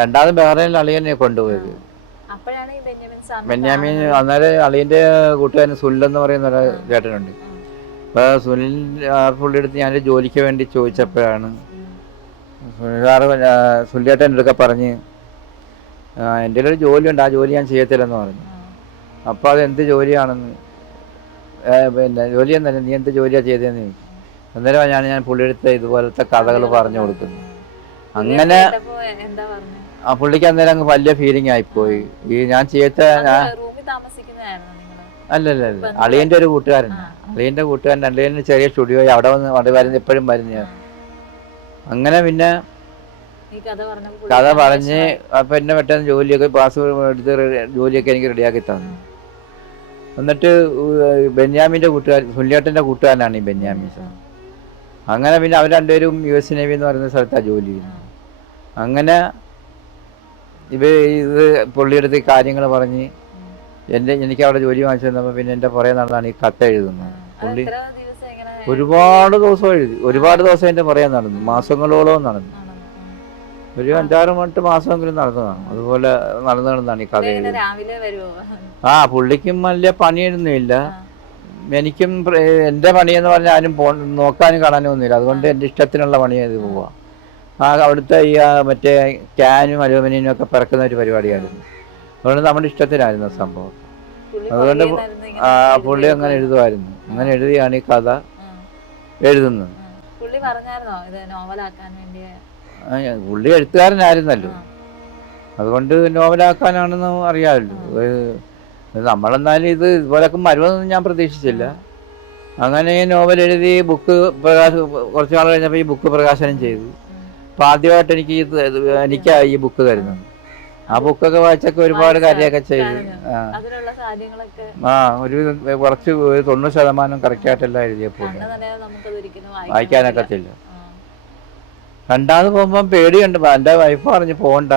രണ്ടാമതും ബഹ്റൈനിൽ അളിയനെ കൊണ്ടുപോയത്. ബെന്യാമിൻ അന്നേരം അളിയൻ്റെ കൂട്ടുകാരൻ സുല്ലെന്ന് പറയുന്ന ഒരു ചേട്ടനുണ്ട്. അപ്പോൾ സുനിൽ പുള്ളിയുടെ അടുത്ത് ഞാനൊരു ജോലിക്ക് വേണ്ടി ചോദിച്ചപ്പോഴാണ് സുല്ലേട്ടൻ എടുക്കെ പറഞ്ഞ് എൻ്റെ ഒരു ജോലിയുണ്ട്, ആ ജോലി ഞാൻ ചെയ്യത്തില്ലെന്ന് പറഞ്ഞു. അപ്പോൾ അത് എന്ത് ജോലിയാണെന്ന്, പിന്നെ ജോലിയെന്നല്ല, നീ എന്ത് ജോലിയാണ് ചെയ്തതെന്ന് ചോദിച്ചു. അന്നേരം ഞാൻ പുള്ളിയെടുത്ത് ഇതുപോലത്തെ കഥകൾ പറഞ്ഞു കൊടുക്കുന്നു. അങ്ങനെ ആ പുള്ളിക്ക് അന്നേരം അങ്ങ് വലിയ ഫീലിംഗ് ആയിപ്പോയി. ഈ ഞാൻ ചെയ്ത അല്ലല്ല അളിയൻ്റെ ഒരു അളിയൻ്റെ കൂട്ടുകാരൻ ചെറിയ സ്റ്റുഡിയോ അവിടെ വരുന്ന എപ്പോഴും വരുന്ന. അങ്ങനെ പിന്നെ കഥ പറഞ്ഞ് അപ്പം എന്നെ പെട്ടെന്ന് ജോലിയൊക്കെ പാസ് എടുത്ത് ജോലിയൊക്കെ എനിക്ക് റെഡിയാക്കി തന്നു. എന്നിട്ട് ബെന്യാമിൻ്റെ സുല്ലേട്ടൻ്റെ കൂട്ടുകാരനാണ് ഈ ബെന്യാമിൻ സാർ. അങ്ങനെ പിന്നെ അവർ രണ്ടുപേരും US നേവി എന്ന് പറയുന്ന സ്ഥലത്താണ് ജോലി ചെയ്യുന്നത്. അങ്ങനെ ഇത് പുള്ളിയെടുത്ത് കാര്യങ്ങൾ പറഞ്ഞ് എനിക്ക് അവിടെ ജോലി വാങ്ങിച്ചു തന്നപ്പോൾ പിന്നെ എൻ്റെ പുറകെ നടന്നാണ് ഈ കത്ത് എഴുതുന്നത്. പുള്ളി ഒരുപാട് ദിവസം എഴുതി, ഒരുപാട് ദിവസം എൻ്റെ പറയാൻ നടന്നു, മാസങ്ങളോളം നടന്നു. ഒരു 5-6 മാസമെങ്കിലും നടന്നതാണ്. അതുപോലെ നടന്നാണ് ഈ കഥ എഴുതി. പുള്ളിക്കും വലിയ പണിയൊന്നുമില്ല, എനിക്കും എൻ്റെ പണിയെന്ന് പറഞ്ഞാൽ ആരും നോക്കാനും കാണാനും ഒന്നുമില്ല. അതുകൊണ്ട് എൻ്റെ ഇഷ്ടത്തിനുള്ള പണി ചെയ്ത് പോവാം. അവിടുത്തെ ഈ മറ്റേ ക്യാനും അലൂമിനിയനും ഒക്കെ പിറക്കുന്ന ഒരു പരിപാടിയായിരുന്നു. അതുകൊണ്ട് നമ്മുടെ ഇഷ്ടത്തിനായിരുന്നു സംഭവം. അതുകൊണ്ട് പുള്ളി അങ്ങനെ എഴുതുമായിരുന്നു. അങ്ങനെ എഴുതിയാണ് ഈ കഥ എഴുതുന്നത്. പുള്ളി എഴുത്തുകാരനായിരുന്നല്ലോ, അതുകൊണ്ട് നോവലാക്കാനാണെന്ന് അറിയാമല്ലോ. നമ്മളെന്നാലും ഇതുപോലൊക്കെ വരുമെന്നൊന്നും ഞാൻ പ്രതീക്ഷിച്ചില്ല. അങ്ങനെ നോവൽ എഴുതി ബുക്ക് കുറച്ച് നാൾ കഴിഞ്ഞപ്പോൾ ഈ ബുക്ക് പ്രകാശനം ചെയ്തു. അപ്പോൾ ആദ്യമായിട്ട് എനിക്ക് ഈ ബുക്ക് തരുന്നത്. ആ ബുക്കൊക്കെ വായിച്ചൊക്കെ ഒരുപാട് കാര്യമൊക്കെ ചെയ്തു. ഒരു കുറച്ച് 90% കറക്റ്റായിട്ടെല്ലാം എഴുതിയപ്പോൾ വായിക്കാനൊക്കത്തില്ല. രണ്ടാമത് പോകുമ്പം പേടിയുണ്ട്. എൻ്റെ വൈഫ് പറഞ്ഞു പോകണ്ട,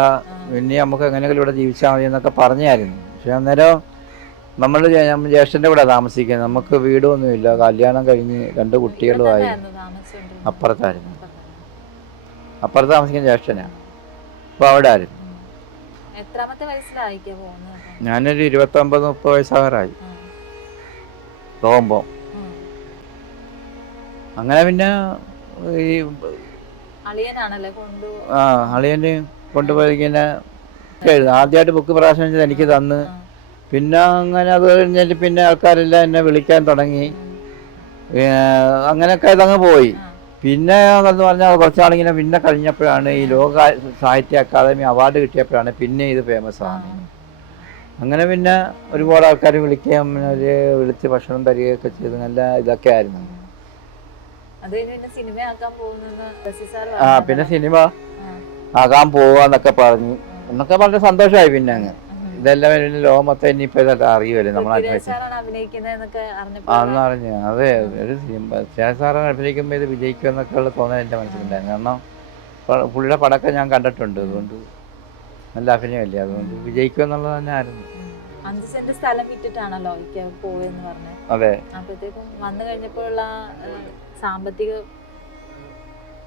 പിന്നെ നമുക്ക് എങ്ങനെയെങ്കിലും ഇവിടെ ജീവിച്ചാൽ മതി എന്നൊക്കെ പറഞ്ഞായിരുന്നു. പക്ഷെ അന്നേരം നമ്മൾ ജ്യേഷ്ഠൻ്റെ കൂടെ താമസിക്കുന്നത്, നമുക്ക് വീടൊന്നുമില്ല, കല്യാണം കഴിഞ്ഞ് 2 കുട്ടികളുമായി. അപ്പുറത്തായിരുന്നു, അപ്പുറത്ത് താമസിക്കുന്ന ജ്യേഷ്ഠനാണ്. അപ്പോൾ അവിടെ ആയിരുന്നു. ഞാനൊരു 29-30 വയസ്സാകാറായി പോകുമ്പോൾ. അങ്ങനെ പിന്നെ ഈ അളിയന് കൊണ്ടുപോയി ഇങ്ങനെ എഴുതും. ആദ്യമായിട്ട് ബുക്ക് പ്രകാശനം ചെയ്ത് എനിക്ക് തന്ന്. പിന്നെ അങ്ങനെ അത് കഴിഞ്ഞിട്ട് പിന്നെ ആൾക്കാരെല്ലാം എന്നെ വിളിക്കാൻ തുടങ്ങി. അങ്ങനെയൊക്കെ ഇതങ്ങ് പോയി. പിന്നെ എന്ന് പറഞ്ഞാൽ കുറച്ചാളിങ്ങനെ പിന്നെ കഴിഞ്ഞപ്പോഴാണ് ഈ ലോക സാഹിത്യ അക്കാദമി അവാർഡ് കിട്ടിയപ്പോഴാണ് പിന്നെ ഇത് ഫേമസ് ആണ്. അങ്ങനെ പിന്നെ ഒരുപാട് ആൾക്കാർ വിളിക്കുകയും അവര് വിളിച്ച് ഭക്ഷണം തരികയൊക്കെ ചെയ്ത് നല്ല ഇതൊക്കെ ആയിരുന്നു. പിന്നെ സിനിമ ആകാൻ പോവാന്നൊക്കെ പറഞ്ഞു എന്നൊക്കെ വളരെ സന്തോഷമായി. പിന്നെ അങ്ങ് ഇതെല്ലാം ലോകം മൊത്തം ഇനിയിപ്പോ ഇതൊക്കെ അറിയുമല്ലേ നമ്മൾ അന്ന് അറിഞ്ഞു. അതെ, ഒരു സാറ് അഭിനയിക്കുമ്പോൾ ഇത് വിജയിക്കുമെന്നൊക്കെ ഉള്ള തോന്നൽ എൻ്റെ മനസ്സിലുണ്ടായിരുന്നു. കാരണം പുള്ളിയുടെ പടക്കം ഞാൻ കണ്ടിട്ടുണ്ട്. അതുകൊണ്ട് നല്ല അഭിനയമല്ലേ, അതുകൊണ്ട് വിജയിക്കുമെന്നുള്ളത് തന്നെ ആയിരുന്നു. 5 സെന്റ് സ്ഥലം വിറ്റിട്ടാണല്ലോ പോയെന്ന് പറഞ്ഞത്. അതെ, അപ്പോഴത്തേക്കും വന്നു കഴിഞ്ഞപ്പോഴുള്ള സാമ്പത്തിക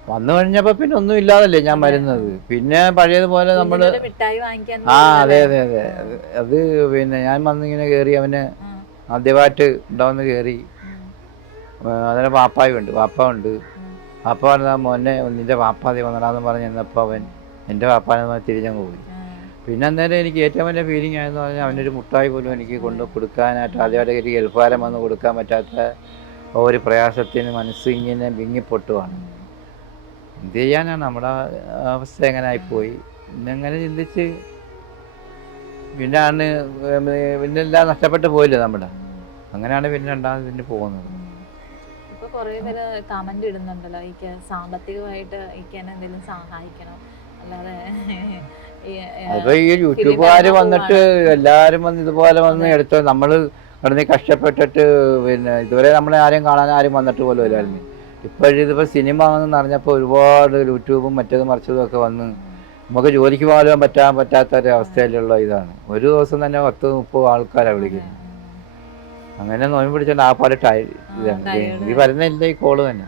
വന്നു കഴിഞ്ഞപ്പോ പിന്നെ ഒന്നും ഇല്ലാതല്ലേ ഞാൻ വരുന്നത്. പിന്നെ പഴയതുപോലെ നമ്മള് അതെ അതെ അതെ അത് പിന്നെ ഞാൻ വന്നിങ്ങനെ കയറി, അവന് ആദ്യമായിട്ട് ഉണ്ടാവുന്ന കയറി. അതിന് വാപ്പ ഉണ്ട്. വാപ്പ പറഞ്ഞാൽ മോനെ നിന്റെ വാപ്പാതി വന്നടാന്ന് പറഞ്ഞ് ചെന്നപ്പോൾ അവൻ എൻ്റെ വാപ്പാനെ തിരിഞ്ഞങ്ങ് പോയി. പിന്നെ അന്നേരം എനിക്ക് ഏറ്റവും വലിയ ഫീലിംഗ് ആയെന്ന് പറഞ്ഞാൽ അവനൊരു മുട്ടായി പോലും എനിക്ക് കൊണ്ട് കൊടുക്കാനായിട്ട് ആദ്യമായിട്ട് എനിക്ക് ഗൾഫാരം വന്ന് കൊടുക്കാൻ പറ്റാത്ത ഒരു പ്രയാസത്തിന് മനസ്സ് ഇങ്ങനെ വിങ്ങിപ്പൊട്ടുവാണ്. എന്ത് ചെയ്യാനാണ്, നമ്മുടെ അവസ്ഥ എങ്ങനെ ആയിപ്പോയി. പിന്നെ അങ്ങനെ ചിന്തിച്ച് പിന്നെയാണ് പിന്നെ എല്ലാം നഷ്ടപ്പെട്ടു പോയില്ലേ നമ്മുടെ. അങ്ങനെയാണ് പിന്നെ രണ്ടാമതിന് പോകുന്നത്. ഇപ്പൊ കുറേ പേര് കമന്റ് ഇടുന്നുണ്ടല്ലോ, സാമ്പത്തികമായിട്ട് എന്തെങ്കിലും സഹായിക്കണം, അല്ലാതെ അപ്പൊ ഈ യൂട്യൂബുകാര് വന്നിട്ട് എല്ലാരും വന്ന് ഇതുപോലെ വന്ന് എടുത്തോ. നമ്മള് കിടന്ന് കഷ്ടപ്പെട്ടിട്ട് പിന്നെ ഇതുവരെ നമ്മളെ ആരെയും കാണാൻ ആരും വന്നിട്ട് പോലും ഇല്ലായിരുന്നു. ഇപ്പോഴിതിപ്പോൾ സിനിമ എന്ന് പറഞ്ഞപ്പോൾ ഒരുപാട് യൂട്യൂബും മറ്റേതും മറിച്ചതും ഒക്കെ വന്ന് നമുക്ക് ജോലിക്ക് പോകാൻ പറ്റാത്ത ഒരു അവസ്ഥയിലുള്ള ഇതാണ്. ഒരു ദിവസം തന്നെ 10-30 ആൾക്കാരാണ് വിളിക്കുന്നത്. അങ്ങനെ നോമ്പ് പിടിച്ചോണ്ട് ആ പാട് ഇതാണ് ഈ വരുന്നില്ല ഈ കോള് തന്നെ.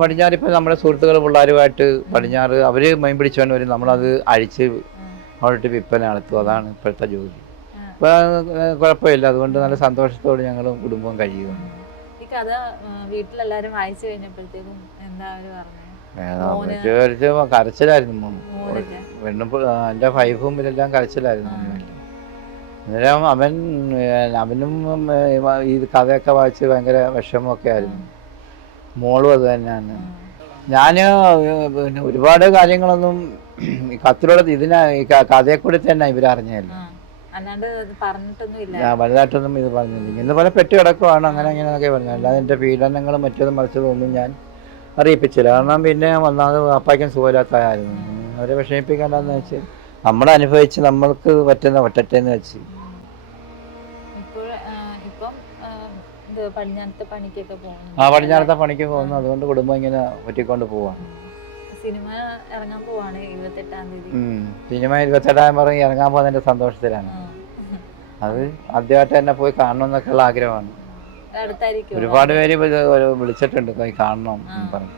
പടിഞ്ഞാറ് ഇപ്പൊ നമ്മുടെ സുഹൃത്തുക്കൾ പിള്ളേരുമായിട്ട് പടിഞ്ഞാറ് അവര് മീൻ പിടിച്ചോണ്ട് വരും, നമ്മളത് അഴിച്ച് അവിടെ വിൽപ്പന നടത്തും. അതാണ് ഇപ്പോഴത്തെ ജോലി. ഇപ്പൊ കുഴപ്പമില്ല, അതുകൊണ്ട് നല്ല സന്തോഷത്തോടെ ഞങ്ങളും കുടുംബവും കഴിയുകയാണ്. കരച്ചിലായിരുന്നു. എൻ്റെ വൈഫും ഇതെല്ലാം കരച്ചിലായിരുന്നു. അന്നേരം അവനും ഈ കഥയൊക്കെ വായിച്ച് ഭയങ്കര വിഷമമൊക്കെ ആയിരുന്നു. മോളും അത് തന്നെയാണ്. ഞാൻ പിന്നെ ഒരുപാട് കാര്യങ്ങളൊന്നും കത്തിലൂടെ ഈ കഥയെക്കൂടി തന്നെ ഇവരറിഞ്ഞല്ലോ. വലുതായിട്ടൊന്നും ഇത് പറഞ്ഞില്ല. ഇതുപോലെ പെട്ടി കിടക്കുവാണ് അങ്ങനെ അങ്ങനെയൊക്കെ പറഞ്ഞു. അല്ലാതെ എൻ്റെ പീഡനങ്ങളും മറ്റതും മറിച്ചതും ഒന്നും ഞാൻ അറിയിപ്പിച്ചില്ല. കാരണം പിന്നെ വന്നത് അപ്പായ്ക്കും സുഖമില്ലാത്തതായിരുന്നു. അവരെ വിഷമിപ്പിക്കേണ്ടെന്ന് വെച്ച് നമ്മളനുഭവിച്ച് നമ്മൾക്ക് പറ്റുന്ന പറ്റട്ടെന്ന് വെച്ച് പടിഞ്ഞാറത്തെ പണിക്ക് പോകുന്നു. അതുകൊണ്ട് കുടുംബം ഇങ്ങനെ ഒറ്റിക്കൊണ്ട് പോവാണ്. സിനിമ ഇറങ്ങാൻ പോവാണ് 28-ാം തീയതി. സിനിമ 28-ാം പറഞ്ഞ് ഇറങ്ങാൻ പോകുന്നതിന്റെ സന്തോഷത്തിലാണ്. അത് ആദ്യമായിട്ട് തന്നെ പോയി കാണണമെന്നൊക്കെയുള്ള ആഗ്രഹമാണ്. ഒരുപാട് പേര് വിളിച്ചിട്ടുണ്ട് പോയി കാണണം പറഞ്ഞു.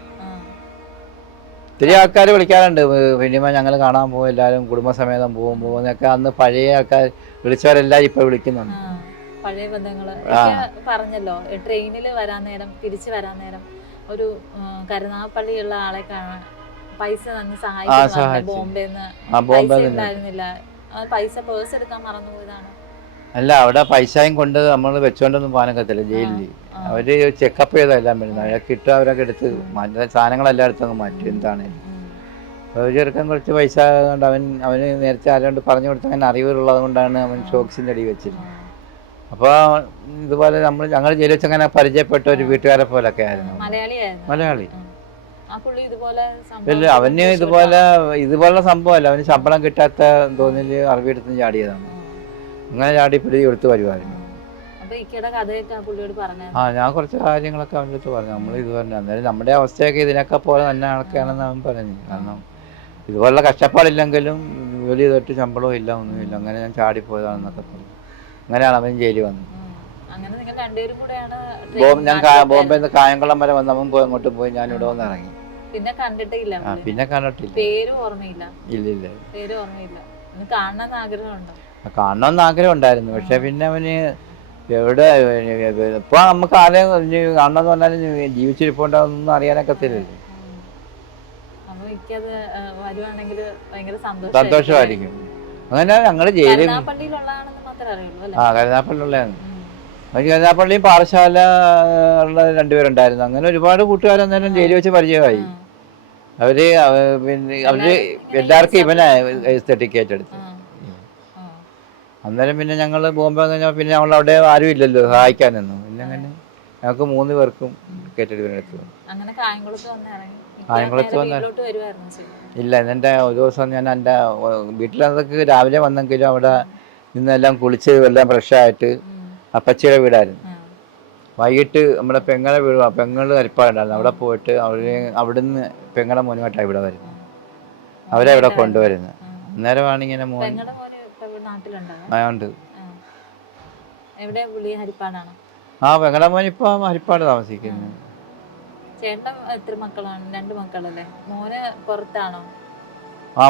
ഒത്തിരി ആൾക്കാർ വിളിക്കാറുണ്ട്, സിനിമ ഞങ്ങൾ കാണാൻ പോകും, എല്ലാവരും കുടുംബസമേതം പോകുന്നൊക്കെ. അന്ന് പഴയ ആൾക്കാർ വിളിച്ചവരെല്ലാം ഇപ്പൊ വിളിക്കുന്നുണ്ട്. പഴയ ബന്ധങ്ങള് പറഞ്ഞല്ലോ, ട്രെയിനിൽ വരാൻ നേരം തിരിച്ചു വരാൻ നേരം ഒരു കരുനാഗപ്പള്ളിയുള്ള ആളെ കാണാൻ പൈസ തന്നെ സഹായിക്കുന്നു. ബോംബെന്ന് പൈസ ഉണ്ടായിരുന്നില്ല, പൈസ പേഴ്സ് എടുക്കാൻ മറന്നുപോയതാണ്. അല്ല, അവിടെ പൈസയും കൊണ്ട് നമ്മൾ വെച്ചോണ്ടൊന്നും പോകാനൊക്കത്തില്ല. ജയിലിൽ അവര് ചെക്കപ്പ് ചെയ്തെല്ലാം വരുന്നത്, അയാൾക്ക് കിട്ടുക അവരൊക്കെ എടുത്ത് സാധനങ്ങളെല്ലാം എടുത്തങ്ങ് മാറ്റി. എന്താണേലും ഒരു ചെറുക്കൻ കുറച്ച് പൈസ കൊണ്ട് അവന് നേരത്തെ ആരോണ്ട് പറഞ്ഞു കൊടുത്ത് അങ്ങനെ അറിവുള്ളത് കൊണ്ടാണ് അവൻ ഷോക്സിന്റെ അടി വെച്ചിരുന്നത്. അപ്പോൾ ഇതുപോലെ ഞങ്ങൾ ജയിലിൽ വെച്ച് അങ്ങനെ പരിചയപ്പെട്ട ഒരു വീട്ടുകാരെ പോലൊക്കെ ആയിരുന്നു. മലയാളി. ഇല്ല, അവന് ഇതുപോലുള്ള സംഭവമല്ല. അവന് ശമ്പളം കിട്ടാത്ത തോന്നില് അറബി എടുത്ത് ചാടിയതാണ്. അങ്ങനെ ചാടി പിടി എടുത്ത് വരുമായിരുന്നു. ഞാൻ കുറച്ച് കാര്യങ്ങളൊക്കെ അവൻ്റെ അടുത്ത് പറഞ്ഞു. നമ്മൾ ഇത് പറഞ്ഞു, അന്നേരം നമ്മുടെ അവസ്ഥയൊക്കെ ഇതിനൊക്കെ പോലെ തന്നെ ആൾക്കാണെന്ന് അവൻ പറഞ്ഞു. കാരണം ഇതുപോലുള്ള കഷ്ടപ്പാടില്ലെങ്കിലും ജോലി ചെയ്തിട്ട് ശമ്പളവും ഇല്ല, ഒന്നുമില്ല. അങ്ങനെ ഞാൻ ചാടിപ്പോയതാണെന്നൊക്കെ പറഞ്ഞു. അങ്ങനെയാണ് അവൻ ജയിലിൽ വന്നത്. ഞാൻ ബോംബെ നിന്ന് കായംകുളം വരെ വന്ന് അവൻ പോയി അങ്ങോട്ട് പോയി, ഞാൻ ഇവിടെ വന്ന് ഇറങ്ങി. പിന്നെ കണ്ടിട്ടില്ല. ഇല്ല. കാണണമെന്ന് ആഗ്രഹം ഉണ്ടായിരുന്നു. പക്ഷെ പിന്നെ അവന് എവിടെ ഇപ്പൊ നമുക്ക് ആരെയും കാണണമെന്ന് പറഞ്ഞാലും ജീവിച്ചിരിപ്പുണ്ടാവുന്നൊന്നും അറിയാനൊക്കത്തില്ലല്ലോ. സന്തോഷമായിരിക്കും. അങ്ങനെ ഞങ്ങള് ജയിലിൽ കരുനാഗപ്പള്ളിയുള്ളതാണ്. കരുനാഗപ്പള്ളിയും പാറശാല ഉള്ള രണ്ടുപേരുണ്ടായിരുന്നു. അങ്ങനെ ഒരുപാട് കൂട്ടുകാരന്നേരം ജയിലിൽ വെച്ച് പരിചയമായി. അവര് എല്ലാവർക്കും ഇവനാ സർട്ടിഫിക്കറ്റ് എടുത്ത്. അന്നേരം പിന്നെ ഞങ്ങൾ ബോംബെ വന്നു. പിന്നെ ഞങ്ങൾ അവിടെ ആരും ഇല്ലല്ലോ സഹായിക്കാനൊന്നും. പിന്നെ അങ്ങനെ ഞങ്ങൾക്ക് 3 പേർക്കും ടിക്കറ്റ് എടുത്തു. കായംകുളത്ത് വന്ന ഇല്ല, എന്നെ ഒരു ദിവസം ഞാൻ എൻ്റെ വീട്ടിലതൊക്കെ രാവിലെ വന്നെങ്കിലും അവിടെ നിന്നെല്ലാം കുളിച്ച് എല്ലാം ഫ്രഷായിട്ട് അപ്പച്ചിയുടെ വീടായിരുന്നു. വൈകിട്ട് നമ്മുടെ പെങ്ങളെ വീട്, പെങ്ങൾ അരിപ്പാടുണ്ടായിരുന്നു. അവിടെ പോയിട്ട് അവിടുന്ന് പെങ്ങളെ മോനുമായിട്ടാണ് ഇവിടെ വരുന്നത്. അവരെ ഇവിടെ കൊണ്ടുവരുന്നത്. അന്നേരമാണ് ഇങ്ങനെ പെങ്ങളെ മോൻ ഇപ്പൊ ഹരിപ്പാട് താമസിക്കുന്നു.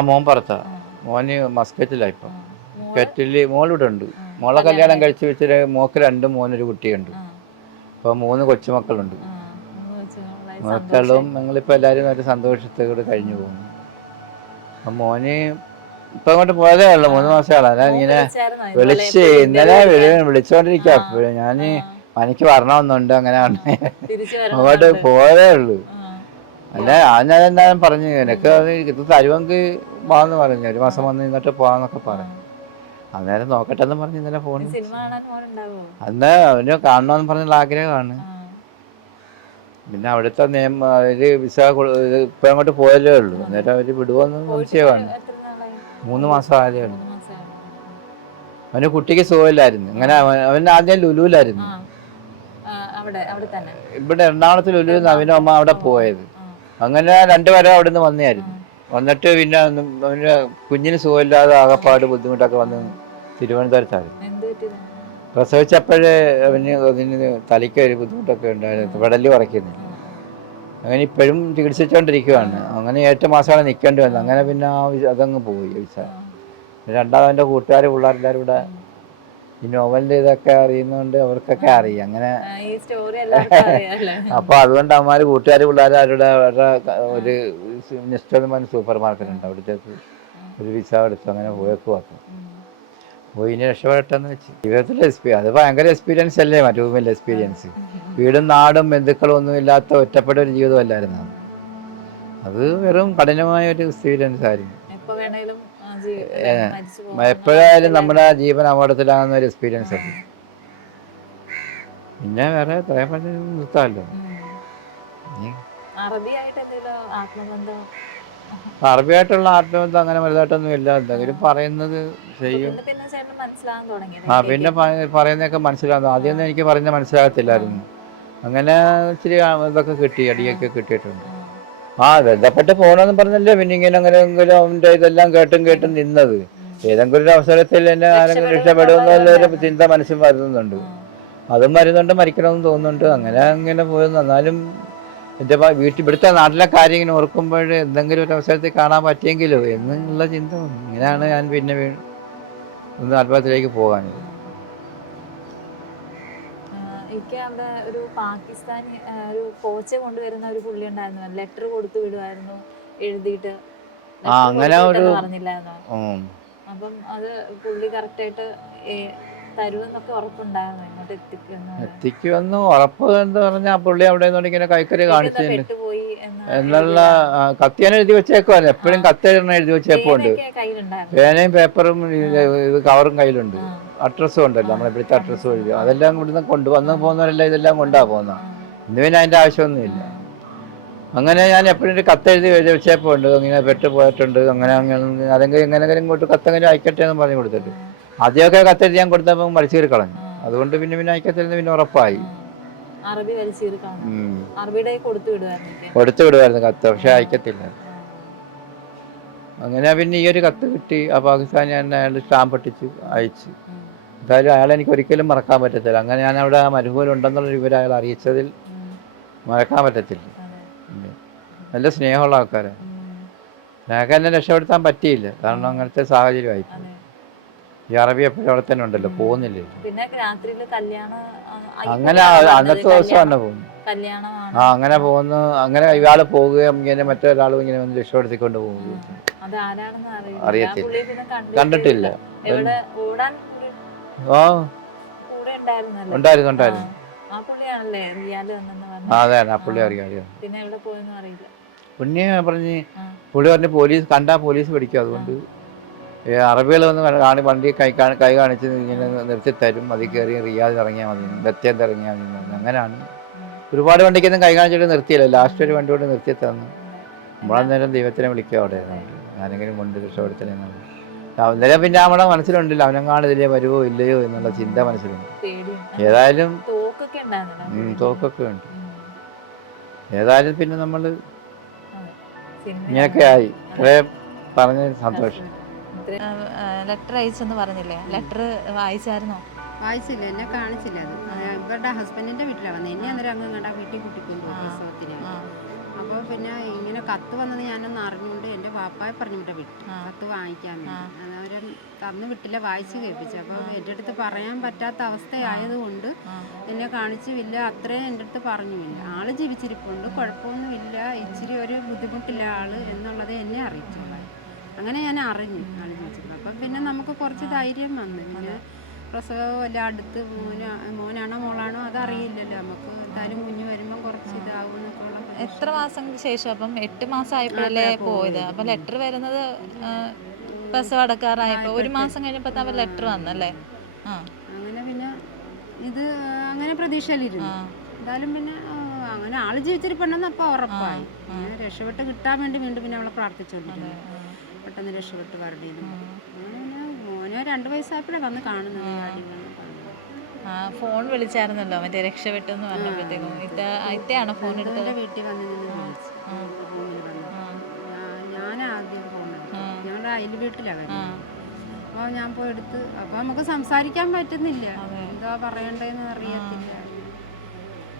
മോൻ പുറത്താ. മോന് മസ്കറ്റിലാ ഇപ്പൊ. മസ്കറ്റില് മോളിവിടെ ഉണ്ട്. മോളെ കല്യാണം കഴിച്ച് വെച്ചിട്ട് മോക്ക് 2 മോനൊരു കുട്ടിയുണ്ട്. ഇപ്പൊ 3 കൊച്ചുമക്കളുണ്ട്. മക്കളും ഞങ്ങളിപ്പോ എല്ലാരും ഒരു സന്തോഷത്തോടെ കഴിഞ്ഞു പോകുന്നു. അപ്പൊ മോന് ഇപ്പൊ അങ്ങോട്ട് പോയതേ ഉള്ളു, 3 മാസമാണ്. അല്ല ഇങ്ങനെ ഇന്നലെ വിളിച്ചോണ്ടിരിക്കുക. അപ്പോഴും ഞാന് എനിക്ക് വരണമെന്നുണ്ട്, അങ്ങനെ അങ്ങോട്ട് പോയതേ ഉള്ളു. അല്ല ഞാൻ എന്തായാലും പറഞ്ഞു, എനിക്ക് ഇത് തരുമെങ്കിൽ പോവാന്ന് പറഞ്ഞു. 1 മാസം വന്ന് നിന്നിട്ട് പോവാന്നൊക്കെ പറഞ്ഞു. അന്നേരം നോക്കട്ടെ എന്ന് പറഞ്ഞ് ഇന്നലെ ഫോൺ. അന്ന് അവന് കാണണമെന്ന് പറഞ്ഞുള്ള ആഗ്രഹമാണ്. പിന്നെ അവിടുത്തെ വിസ ഇപ്പൊ അങ്ങോട്ട് പോയല്ലേ ഉള്ളു. അന്നേരം അവര് വിടുവോന്ന് സംശയമാണ്. 3 മാസം ആയതേ ഉള്ളു. അവന് കുട്ടിക്ക് സുഖമില്ലായിരുന്നു. അങ്ങനെ അവൻ ആദ്യം ലുലുവിലായിരുന്നു. ഇവിടെ എറണാകുളത്ത് ലുലുവിൽ അവനും അമ്മ അവിടെ പോയത്. അങ്ങനെ 2 പേരും അവിടെ നിന്ന് വന്നായിരുന്നു. വന്നിട്ട് പിന്നെ അവന് കുഞ്ഞിന് സുഖമില്ലാതെ ആകെപ്പാട് ബുദ്ധിമുട്ടൊക്കെ വന്ന് തിരുവനന്തപുരത്തായിരുന്നു. പ്രസവിച്ചപ്പോഴേ അതിന് തലയ്ക്ക് ഒരു ബുദ്ധിമുട്ടൊക്കെ ഉണ്ടായിരുന്നു, പെടല് ഉറയ്ക്കുന്നില്ല. അങ്ങനെ ഇപ്പോഴും ചികിത്സിച്ചുകൊണ്ടിരിക്കുകയാണ്. അങ്ങനെ 8 മാസമാണ് നിൽക്കേണ്ടി വന്നത്. അങ്ങനെ പിന്നെ അതങ്ങ് പോയി വിസ. രണ്ടാമത്തെ കൂട്ടുകാർ പിള്ളേരെല്ലാവരും കൂടെ ഈ നോവലിന്റെ ഇതൊക്കെ അറിയുന്നതുകൊണ്ട് അവർക്കൊക്കെ അറിയാം. അങ്ങനെ അപ്പൊ അതുകൊണ്ട് അവന്മാര് കൂട്ടുകാർ പിള്ളേർ അവരുടെ ഒരു നെസ്റ്റോൾമാൻ സൂപ്പർ മാർക്കറ്റ് ഉണ്ട്, അവിടുത്തെ ഒരു വിസ എടുത്തു. അങ്ങനെ പോയേക്ക് വന്നു. പോയി ഇനി രക്ഷപ്പെടട്ടെന്ന് വെച്ച്. ജീവിതത്തിൽ അത് ഭയങ്കര എക്സ്പീരിയൻസ് അല്ലേ, മറ്റു എക്സ്പീരിയൻസ്. വീടും നാടും ബന്ധുക്കളും ഒന്നും ഇല്ലാത്ത ഒറ്റപ്പെട്ട ഒരു ജീവിതമല്ലായിരുന്നു. അത് വെറും കഠിനമായ ഒരു എക്സ്പീരിയൻസ് ആയിരുന്നു. എപ്പോഴായാലും നമ്മുടെ ജീവൻ അപകടത്തിലാകുന്ന ഒരു എക്സ്പീരിയൻസ് ആണ്. പിന്നെ വേറെ നിർത്താമല്ലോ. അറബിയായിട്ടുള്ള ആത്മബന്ധം അങ്ങനെ വലുതായിട്ടൊന്നും ഇല്ല. എന്തെങ്കിലും പറയുന്നത് ചെയ്യും. പിന്നെ പറയുന്നതൊക്കെ മനസ്സിലാകുന്നു. ആദ്യമൊന്നും എനിക്ക് പറയുന്നത് മനസ്സിലാകത്തില്ലായിരുന്നു. അങ്ങനെ ഇച്ചിരി ഇതൊക്കെ കിട്ടി, അടിയൊക്കെ കിട്ടിയിട്ടുണ്ട്. ബന്ധപ്പെട്ട് പോകണമെന്ന് പറഞ്ഞല്ലേ പിന്നെ ഇങ്ങനെ അങ്ങനെയെങ്കിലും അവൻ്റെ ഇതെല്ലാം കേട്ടും നിന്നത്. ഏതെങ്കിലും ഒരു അവസരത്തിൽ എന്നെ ആരെങ്കിലും രക്ഷപ്പെടുമെന്നുള്ളൊരു ചിന്ത മനസ്സിൽ വരുന്നുണ്ട്. അതും വരുന്നുണ്ട്, മരിക്കണമെന്ന് തോന്നുന്നുണ്ട്. അങ്ങനെ പോയെന്ന്. എന്നാലും എൻ്റെ ഇവിടുത്തെ നാട്ടിലെ കാര്യം ഇങ്ങനെ ഓർക്കുമ്പോൾ എന്തെങ്കിലും ഒരു അവസരത്തിൽ കാണാൻ പറ്റിയെങ്കിലോ എന്നുള്ള ചിന്ത വന്നു. ഇങ്ങനെയാണ് ഞാൻ പിന്നെ ഒന്ന് ആത്മഹത്യയിലേക്ക് പോകാൻ. എനിക്ക് അവിടെ ഒരു പാകിസ്ഥാനി ഒരു കോച്ച് കൊണ്ടുവരുന്ന ഒരു പുള്ളി ഉണ്ടായിരുന്നു, ലെറ്റർ കൊടുത്തു വിടുമായിരുന്നു എഴുതിയിട്ട്. അങ്ങനെ ഒരു പറഞ്ഞില്ലായിരുന്നോ? അപ്പം അത് പുള്ളി കറക്റ്റായിട്ട് തരുമെന്നൊക്കെ ഉറപ്പുണ്ടായിരുന്നു, ഇങ്ങോട്ട് എത്തിക്കുമെന്ന് ഉറപ്പ് എന്ന് പറഞ്ഞാൽ പുള്ളി അവിടെ ഇങ്ങനെ കൈക്കറി കാണിച്ചില്ല എന്നുള്ള കത്തിയാൻ എഴുതി വെച്ചേക്കുവായിരുന്നു. എപ്പോഴും കത്തെഴുതണം എഴുതി വെച്ചേപ്പുണ്ട്. പേനയും പേപ്പറും കവറും കയ്യിലുണ്ട്. അഡ്രസ്സും ഉണ്ടല്ലോ, നമ്മളെ ഇവിടുത്തെ അഡ്രസ്സും എഴുതി. അതെല്ലാം ഇവിടുന്ന് കൊണ്ടുവന്ന് പോകുന്നവരെല്ലാം ഇതെല്ലാം കൊണ്ടാ പോകുന്ന. ഇന്ന് പിന്നെ അതിൻ്റെ ആവശ്യമൊന്നുമില്ല. അങ്ങനെ ഞാൻ എപ്പോഴും ഒരു കത്തെഴുതി വെച്ചേപ്പുണ്ട്, ഇങ്ങനെ പെട്ടുപോയിട്ടുണ്ട്, അങ്ങനെ അതെങ്കിലും എങ്ങനെങ്കിലും ഇങ്ങോട്ട് കത്തെങ്കിലും അയക്കട്ടെ എന്ന് പറഞ്ഞു കൊടുത്തിട്ട്. ആദ്യമൊക്കെ കത്തെഴുതി ഞാൻ കൊടുത്തപ്പോൾ വലിച്ചു കയറി കളഞ്ഞു. അതുകൊണ്ട് പിന്നെ അയക്കത്തില്ലെന്ന് പിന്നെ ഉറപ്പായി. കൊടുത്തു വിടുമായിരുന്നു കത്ത്, പക്ഷെ അയക്കത്തില്ല. അങ്ങനെ പിന്നെ ഈ ഒരു കത്ത് കിട്ടി. ആ പാകിസ്ഥാനി തന്നെ അയാൾ സ്റ്റാമ്പ് ഒട്ടിച്ച് അയച്ചു. എന്തായാലും അയാളെ എനിക്ക് ഒരിക്കലും മറക്കാൻ പറ്റത്തില്ല. അങ്ങനെ ഞാൻ അവിടെ മരുഭൂമിയിലുണ്ടെന്നുള്ള വിവരം അയാൾ അറിയിച്ചതിൽ മറക്കാൻ പറ്റത്തില്ല. നല്ല സ്നേഹമുള്ള ആൾക്കാരാണ്. ഞങ്ങൾക്ക് എന്നെ രക്ഷപ്പെടുത്താൻ പറ്റിയില്ല, കാരണം അങ്ങനത്തെ സാഹചര്യമായി. ഈ അറബി എപ്പോഴും അവിടെ തന്നെ ഉണ്ടല്ലോ, പോകുന്നില്ല. അങ്ങനെ അന്നത്തെ ദിവസം തന്നെ പോകുന്നു. അങ്ങനെ പോകുന്നു. അങ്ങനെ ഇയാൾ പോവുകയും ഇങ്ങനെ മറ്റൊരാളും ഇങ്ങനെ വന്ന് രക്ഷപ്പെടുത്തിക്കൊണ്ട് പോകുകയും. അറിയത്തില്ല, കണ്ടിട്ടില്ല. ഉണ്ടായിരുന്നു. അതെ, ആ പുള്ളി അറിയാം. പുണ്യ പറഞ്ഞ് പുള്ളി പറഞ്ഞ് പോലീസ് കണ്ടാ പോലീസ് പിടിക്കും. അതുകൊണ്ട് അറബികൾ വന്ന് വണ്ടി കൈ കാണിച്ച് ഇങ്ങനെ നിർത്തിത്തരും. അതിൽ കയറി റിയാദ് ഇറങ്ങിയാൽ മതി, ബത്തേന്ന് ഇറങ്ങിയാൽ മതി. അങ്ങനെയാണ്. ഒരുപാട് വണ്ടിക്കൊന്നും കൈ കാണിച്ചിട്ട് നിർത്തിയില്ല. ലാസ്റ്റ് ഒരു വണ്ടി കൊണ്ട് നിർത്തി തന്നു. നമ്മളന്നേരം ദൈവത്തിനെ വിളിക്കുക അവിടെ, ആരെങ്കിലും കൊണ്ട് രക്ഷപ്പെടുത്തലെന്നാണ്. അന്നേരം പിന്നെ നമ്മുടെ മനസ്സിലുണ്ടല്ലോ അവനെങ്ങാണ് ഇതിലേ വരുവോ ഇല്ലയോ എന്നുള്ള ചിന്ത മനസ്സിലുണ്ട്. ഏതായാലും തോക്കൊക്കെ ഉണ്ട്. ഏതായാലും പിന്നെ നമ്മൾ ഇങ്ങനെയൊക്കെ ആയി. ഇത്രയും പറഞ്ഞ സന്തോഷം. ലെറ്റർ അയച്ചെന്ന് പറഞ്ഞില്ലേ, ലെറ്റർ വായിച്ചായിരുന്നോ? വായിച്ചില്ല, എന്നെ കാണിച്ചില്ല. അത് ഇവരുടെ ഹസ്ബൻഡിന്റെ വീട്ടിലാണ് വന്നത്. എന്നെ അന്നേരം അങ്ങ് കണ്ട വീട്ടിൽ കൂട്ടിക്കൊണ്ടു ഉത്സവത്തിന്. അപ്പോൾ പിന്നെ ഇങ്ങനെ കത്ത് വന്നത് ഞാനൊന്ന് അറിഞ്ഞുകൊണ്ട് എൻ്റെ പാപ്പായെ പറഞ്ഞു വിട്ട വിട്ടു കത്ത് വാങ്ങിക്കാൻ. അവർ തന്നു വിട്ടില്ല, വായിച്ച് കേൾപ്പിച്ചു. അപ്പോൾ എൻ്റെ അടുത്ത് പറയാൻ പറ്റാത്ത അവസ്ഥയായതുകൊണ്ട് എന്നെ കാണിച്ചുമില്ല, അത്രയും എൻ്റെ അടുത്ത് പറഞ്ഞുമില്ല. ആള് ജീവിച്ചിരിപ്പുണ്ട്, കുഴപ്പമൊന്നുമില്ല, ഇച്ചിരി ഒരു ബുദ്ധിമുട്ടില്ല ആള് എന്നുള്ളത് എന്നെ അറിയിച്ചു. അങ്ങനെ ഞാൻ അറിഞ്ഞു ആള് ജീവിച്ചിരുന്നു. അപ്പം പിന്നെ നമുക്ക് കുറച്ച് ധൈര്യം വന്നു. പിന്നെ പ്രസവം എല്ലാം അടുത്ത് മോനാണോ മോളാണോ അതറിയില്ലല്ലോ നമുക്ക്. എന്തായാലും കുഞ്ഞ് വരുമ്പം കുറച്ച് ഇതാവും എന്നൊക്കെ ഉള്ള. എത്ര മാസങ്ങൾക്ക് ശേഷം? അപ്പം 8 മാസം ആയപ്പോഴല്ലേ പോയത്. അപ്പം ലെറ്റർ വരുന്നത് പ്രസവം അടക്കാറായപ്പോൾ 1 മാസം കഴിഞ്ഞപ്പോൾ ലെറ്റർ വന്നല്ലേ? അങ്ങനെ പിന്നെ ഇത് അങ്ങനെ പ്രതീക്ഷയിലിരുന്നു. എന്തായാലും പിന്നെ അങ്ങനെ ആള് ജീവിച്ചിരിപ്പുണ്ടെന്ന് അപ്പോൾ ഉറപ്പായി. രക്ഷപ്പെട്ട് കിട്ടാൻ വേണ്ടി വീണ്ടും പിന്നെ അവളെ പ്രാർത്ഥിച്ചുകൊണ്ടിരുന്നു, പെട്ടെന്ന് രക്ഷപ്പെട്ട് വരേണ്ടിയിരുന്നു. അങ്ങനെ പിന്നെ മോനെ 2 വയസ്സായപ്പോഴേ വന്ന് കാണുന്നത്. ഫോൺ വിളിച്ചായിരുന്നല്ലോ മറ്റേ രക്ഷപ്പെട്ടെന്ന് പറഞ്ഞപ്പോഴത്തേക്കും ഇത്തയാണോ ഫോൺ എടുത്തത്? വീട്ടിൽ വന്ന് നിന്ന് വിളിച്ചു. റൂമിൽ വന്നു. ഞാൻ ആദ്യം ഫോൺ എടുത്തു. ഞങ്ങളുടെ അയൽ വീട്ടിലാണ് വരുന്നത്. അപ്പോൾ ഞാൻ പോയി എടുത്ത്. അപ്പോൾ നമുക്ക് സംസാരിക്കാൻ പറ്റുന്നില്ല, എന്താ പറയണ്ടതെന്ന് അറിയത്തില്ല.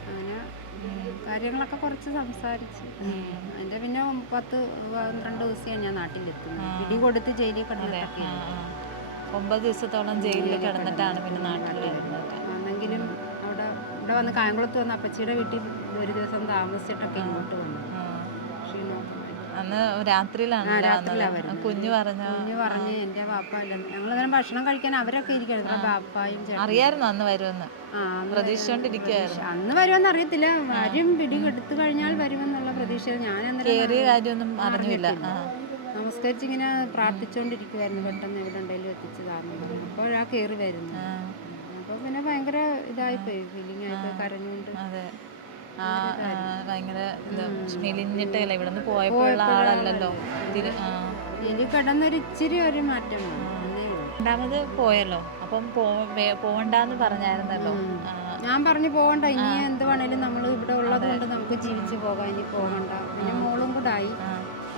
അങ്ങനെ കാര്യങ്ങളൊക്കെ കുറച്ച് സംസാരിച്ച് അതിൻ്റെ പിന്നെ 10-12 ദിവസം ഞാൻ നാട്ടിലെത്തുന്നു. പിടി കൊടുത്ത് ജയിലിൽ കിടന്നിട്ടൊക്കെ 9 ദിവസത്തോളം ജയിലിൽ കിടന്നിട്ടാണ് പിന്നെ നാട്ടിൽ വരുന്നത്. ആണെങ്കിലും ഇവിടെ വന്ന് കായംകുളത്ത് വന്ന് അപ്പച്ചിയുടെ വീട്ടിൽ 1 ദിവസം താമസിച്ചിട്ടൊക്കെ ഇങ്ങോട്ട് വന്നു. അന്ന് രാത്രിയിലാണ് കുഞ്ഞ് പറഞ്ഞ് എൻ്റെ പാപ്പ ഞങ്ങളങ്ങനെ ഭക്ഷണം കഴിക്കാൻ അവരൊക്കെ ഇരിക്കുന്നു. പാപ്പായും അറിയായിരുന്നു അന്ന് വരുമെന്ന്, പ്രതീക്ഷിച്ചോണ്ടിരിക്കുകയായിരുന്നു. അന്ന് വരുമെന്ന് അറിയത്തില്ല, വരും പിടികെടുത്തു കഴിഞ്ഞാൽ വരുമെന്നുള്ള പ്രതീക്ഷ. ഞാൻ കേറിയ കാര്യമൊന്നും അറിഞ്ഞില്ല. നമസ്കരിച്ച് ഇങ്ങനെ പ്രാർത്ഥിച്ചുകൊണ്ടിരിക്കുവായിരുന്നു, പെട്ടെന്ന് ഇവിടെ ഉണ്ടെങ്കിലും എത്തിച്ചതാണെന്ന്. അപ്പോഴാ കയറി വരുന്നു. അപ്പോൾ പിന്നെ ഭയങ്കര ഇതായിപ്പോയി, ഫീലിംഗ് ആയിപ്പോയി, കരഞ്ഞുകൊണ്ട്. ഭയങ്കര മെലിഞ്ഞിട്ടല്ല ഇവിടെ നിന്ന് പോയപ്പോഴുള്ള ആളല്ലല്ലോ. എനിക്ക് കിടന്നൊരു ഇച്ചിരി ഒരു മാറ്റം രണ്ടാമത് പോയല്ലോ, അപ്പം പോവണ്ടെന്ന് പറഞ്ഞായിരുന്നല്ലോ. ഞാൻ പറഞ്ഞു പോകണ്ട, ഇനി എന്ത് വേണേലും നമ്മൾ ഇവിടെ ഉള്ളത് കൊണ്ട് നമുക്ക് ജീവിച്ച് പോകാം, ഇനി പോകണ്ട. പിന്നെ മോളും കൂടെ ആയി.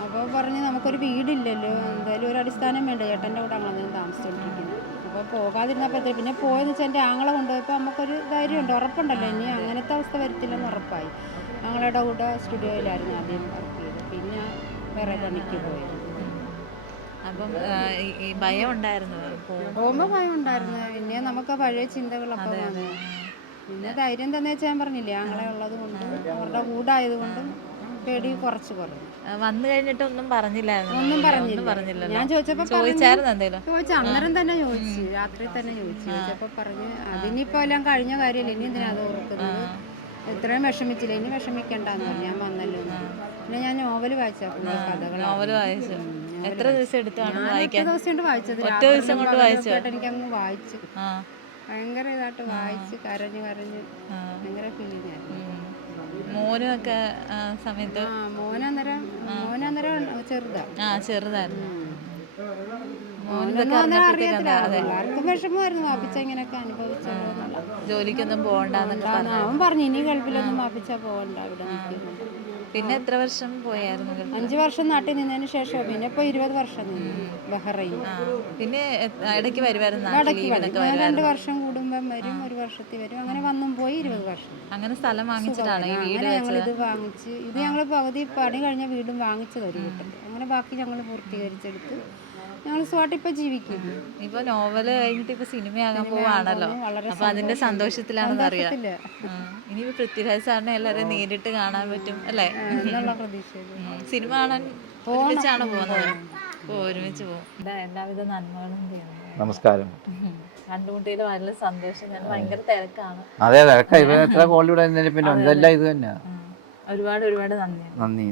അപ്പോൾ പറഞ്ഞ് നമുക്കൊരു വീടില്ലല്ലോ, എന്തായാലും ഒരു അടിസ്ഥാനം വേണ്ട. ചേട്ടൻ്റെ കൂടെ അങ്ങനെ താമസിച്ചുകൊണ്ടിരിക്കുന്നത്. അപ്പോൾ പോകാതിരുന്നപ്പോഴത്തേക്ക് പിന്നെ പോയെന്ന് വെച്ചാൽ എൻ്റെ ആങ്ങളെ കൊണ്ടുപോയപ്പോൾ നമുക്കൊരു ധൈര്യമുണ്ട്, ഉറപ്പുണ്ടല്ലോ ഇനി അങ്ങനത്തെ അവസ്ഥ വരത്തില്ലെന്ന് ഉറപ്പായി. ആങ്ങളുടെ കൂടെ സ്റ്റുഡിയോയിലായിരുന്നു ആദ്യം വർക്ക് ചെയ്തത്, പിന്നെ വേറെ പണിക്ക് പോയത്. അപ്പം ഈ ഭയം ഉണ്ടായിരുന്നു പോകുമ്പോൾ ഭയം ഉണ്ടായിരുന്നു. പിന്നെ നമുക്ക് പഴയ ചിന്തകളൊക്കെ വന്നു. പിന്നെ ധൈര്യം തന്നെ വെച്ചാൽ ഞാൻ പറഞ്ഞില്ലേ, ആങ്ങളെ ഉള്ളത് കൊണ്ടും അവരുടെ കൂടായതുകൊണ്ടും പേടി കുറച്ച് കുറഞ്ഞു. വന്നു കഴിഞ്ഞിട്ട് ഒന്നും പറഞ്ഞില്ലായിരുന്നു? ഒന്നും പറഞ്ഞില്ല. ഞാൻ ചോദിച്ചപ്പോൾ ചോദിച്ചു, അന്നേരം തന്നെ ചോദിച്ചു, രാത്രി തന്നെ ചോദിച്ചപ്പോൾ പറഞ്ഞു അതിനിപ്പോൾ എല്ലാം കഴിഞ്ഞ കാര്യമില്ല, ഇനി എന്തിനാ അത് ഓർക്കുന്നത്, ഇത്രയും വിഷമിച്ചില്ല, ഇനി വിഷമിക്കണ്ടെന്ന് പറഞ്ഞു. ഞാൻ വന്നല്ലോ. പിന്നെ ഞാൻ നോവൽ വായിച്ചു, കഥകൾ. നോവൽ വായിച്ചു? എത്ര ദിവസം എടുത്താണ് വായിക്കാൻ? ദിവസം കൊണ്ട് വായിച്ചത്, ഒറ്റ ദിവസം കൊണ്ട് വായിച്ചു. എനിക്കങ്ങ് വായിച്ചു, ഭയങ്കര ഇതായിട്ട് വായിച്ച് കരഞ്ഞ് ഭയങ്കര ഫീലിംഗ് ആയിരുന്നു. മോനൊക്കെ സമയത്ത് മോനന്നേരം ചെറുതായിരുന്നു. എല്ലാവർക്കും വിഷമമായിരുന്നു, വാപ്പിച്ച ഇങ്ങനെയൊക്കെ അനുഭവിച്ചല്ലോ. ജോലിക്കൊന്നും പോകണ്ടെന്നൊക്കെ അവൻ പറഞ്ഞു ഇനി ഗൾഫിലൊന്നും വാപ്പിച്ച പോകണ്ട, ഇവിടെ നിൽക്കുന്നു. പിന്നെ എത്ര വർഷം പോയായിരുന്നു? 5 വർഷം നാട്ടിൽ നിന്നതിന് ശേഷം പിന്നെ ഇപ്പോൾ 20 വർഷം നിന്നു ബഹ്റൈൻ. പിന്നെ ഇടയ്ക്ക് വരുമായിരുന്നു? 2 വർഷം കൂടുമ്പം വരും, 1 വർഷത്തിൽ വരും, അങ്ങനെ വന്നും പോയി 20 വർഷം. അങ്ങനെ സ്ഥലം വാങ്ങിച്ചിട്ടാണ് ഈ വീട്? ഞങ്ങൾ ഇത് വാങ്ങിച്ച്, ഇത് ഞങ്ങൾ പകുതി പണി കഴിഞ്ഞ വീടും വാങ്ങിച്ചത് ഒരു വീട്ടിൽ. അങ്ങനെ ബാക്കി ഞങ്ങൾ പൂർത്തീകരിച്ചെടുത്ത് ഞങ്ങൾ സുഖമായിട്ട് ഇപ്പൊ ജീവിക്കുന്നു. ഇപ്പൊ നോവല് കഴിഞ്ഞിട്ട് ഇപ്പൊ സിനിമയാകാൻ പോവാണല്ലോ, അപ്പൊ അതിന്റെ സന്തോഷത്തിലാണെന്ന് അറിയാം. ഇനി പൃഥ്വിരാജ് സാറിനെ എല്ലാവരെയും നേരിട്ട് കാണാൻ പറ്റും അല്ലേ? സിനിമ കാണാൻ ഒരുമിച്ചാണ് പോകുന്നത്? ഒരുമിച്ച് പോകും. എല്ലാവിധ നന്മകളും ചെയ്യുന്നു. നമസ്കാരം. കണ്ടുമുട്ടിയിൽ വളരെ സന്തോഷം. ഞാൻ ഭയങ്കര തിരക്കാണ്. അതെ, തിരക്കാ. ഇവ എത്ര കോളിലൂടെ പിന്നെ ഇതെല്ലാം ഇത് തന്നെയാ. ഒരുപാട് നന്ദി.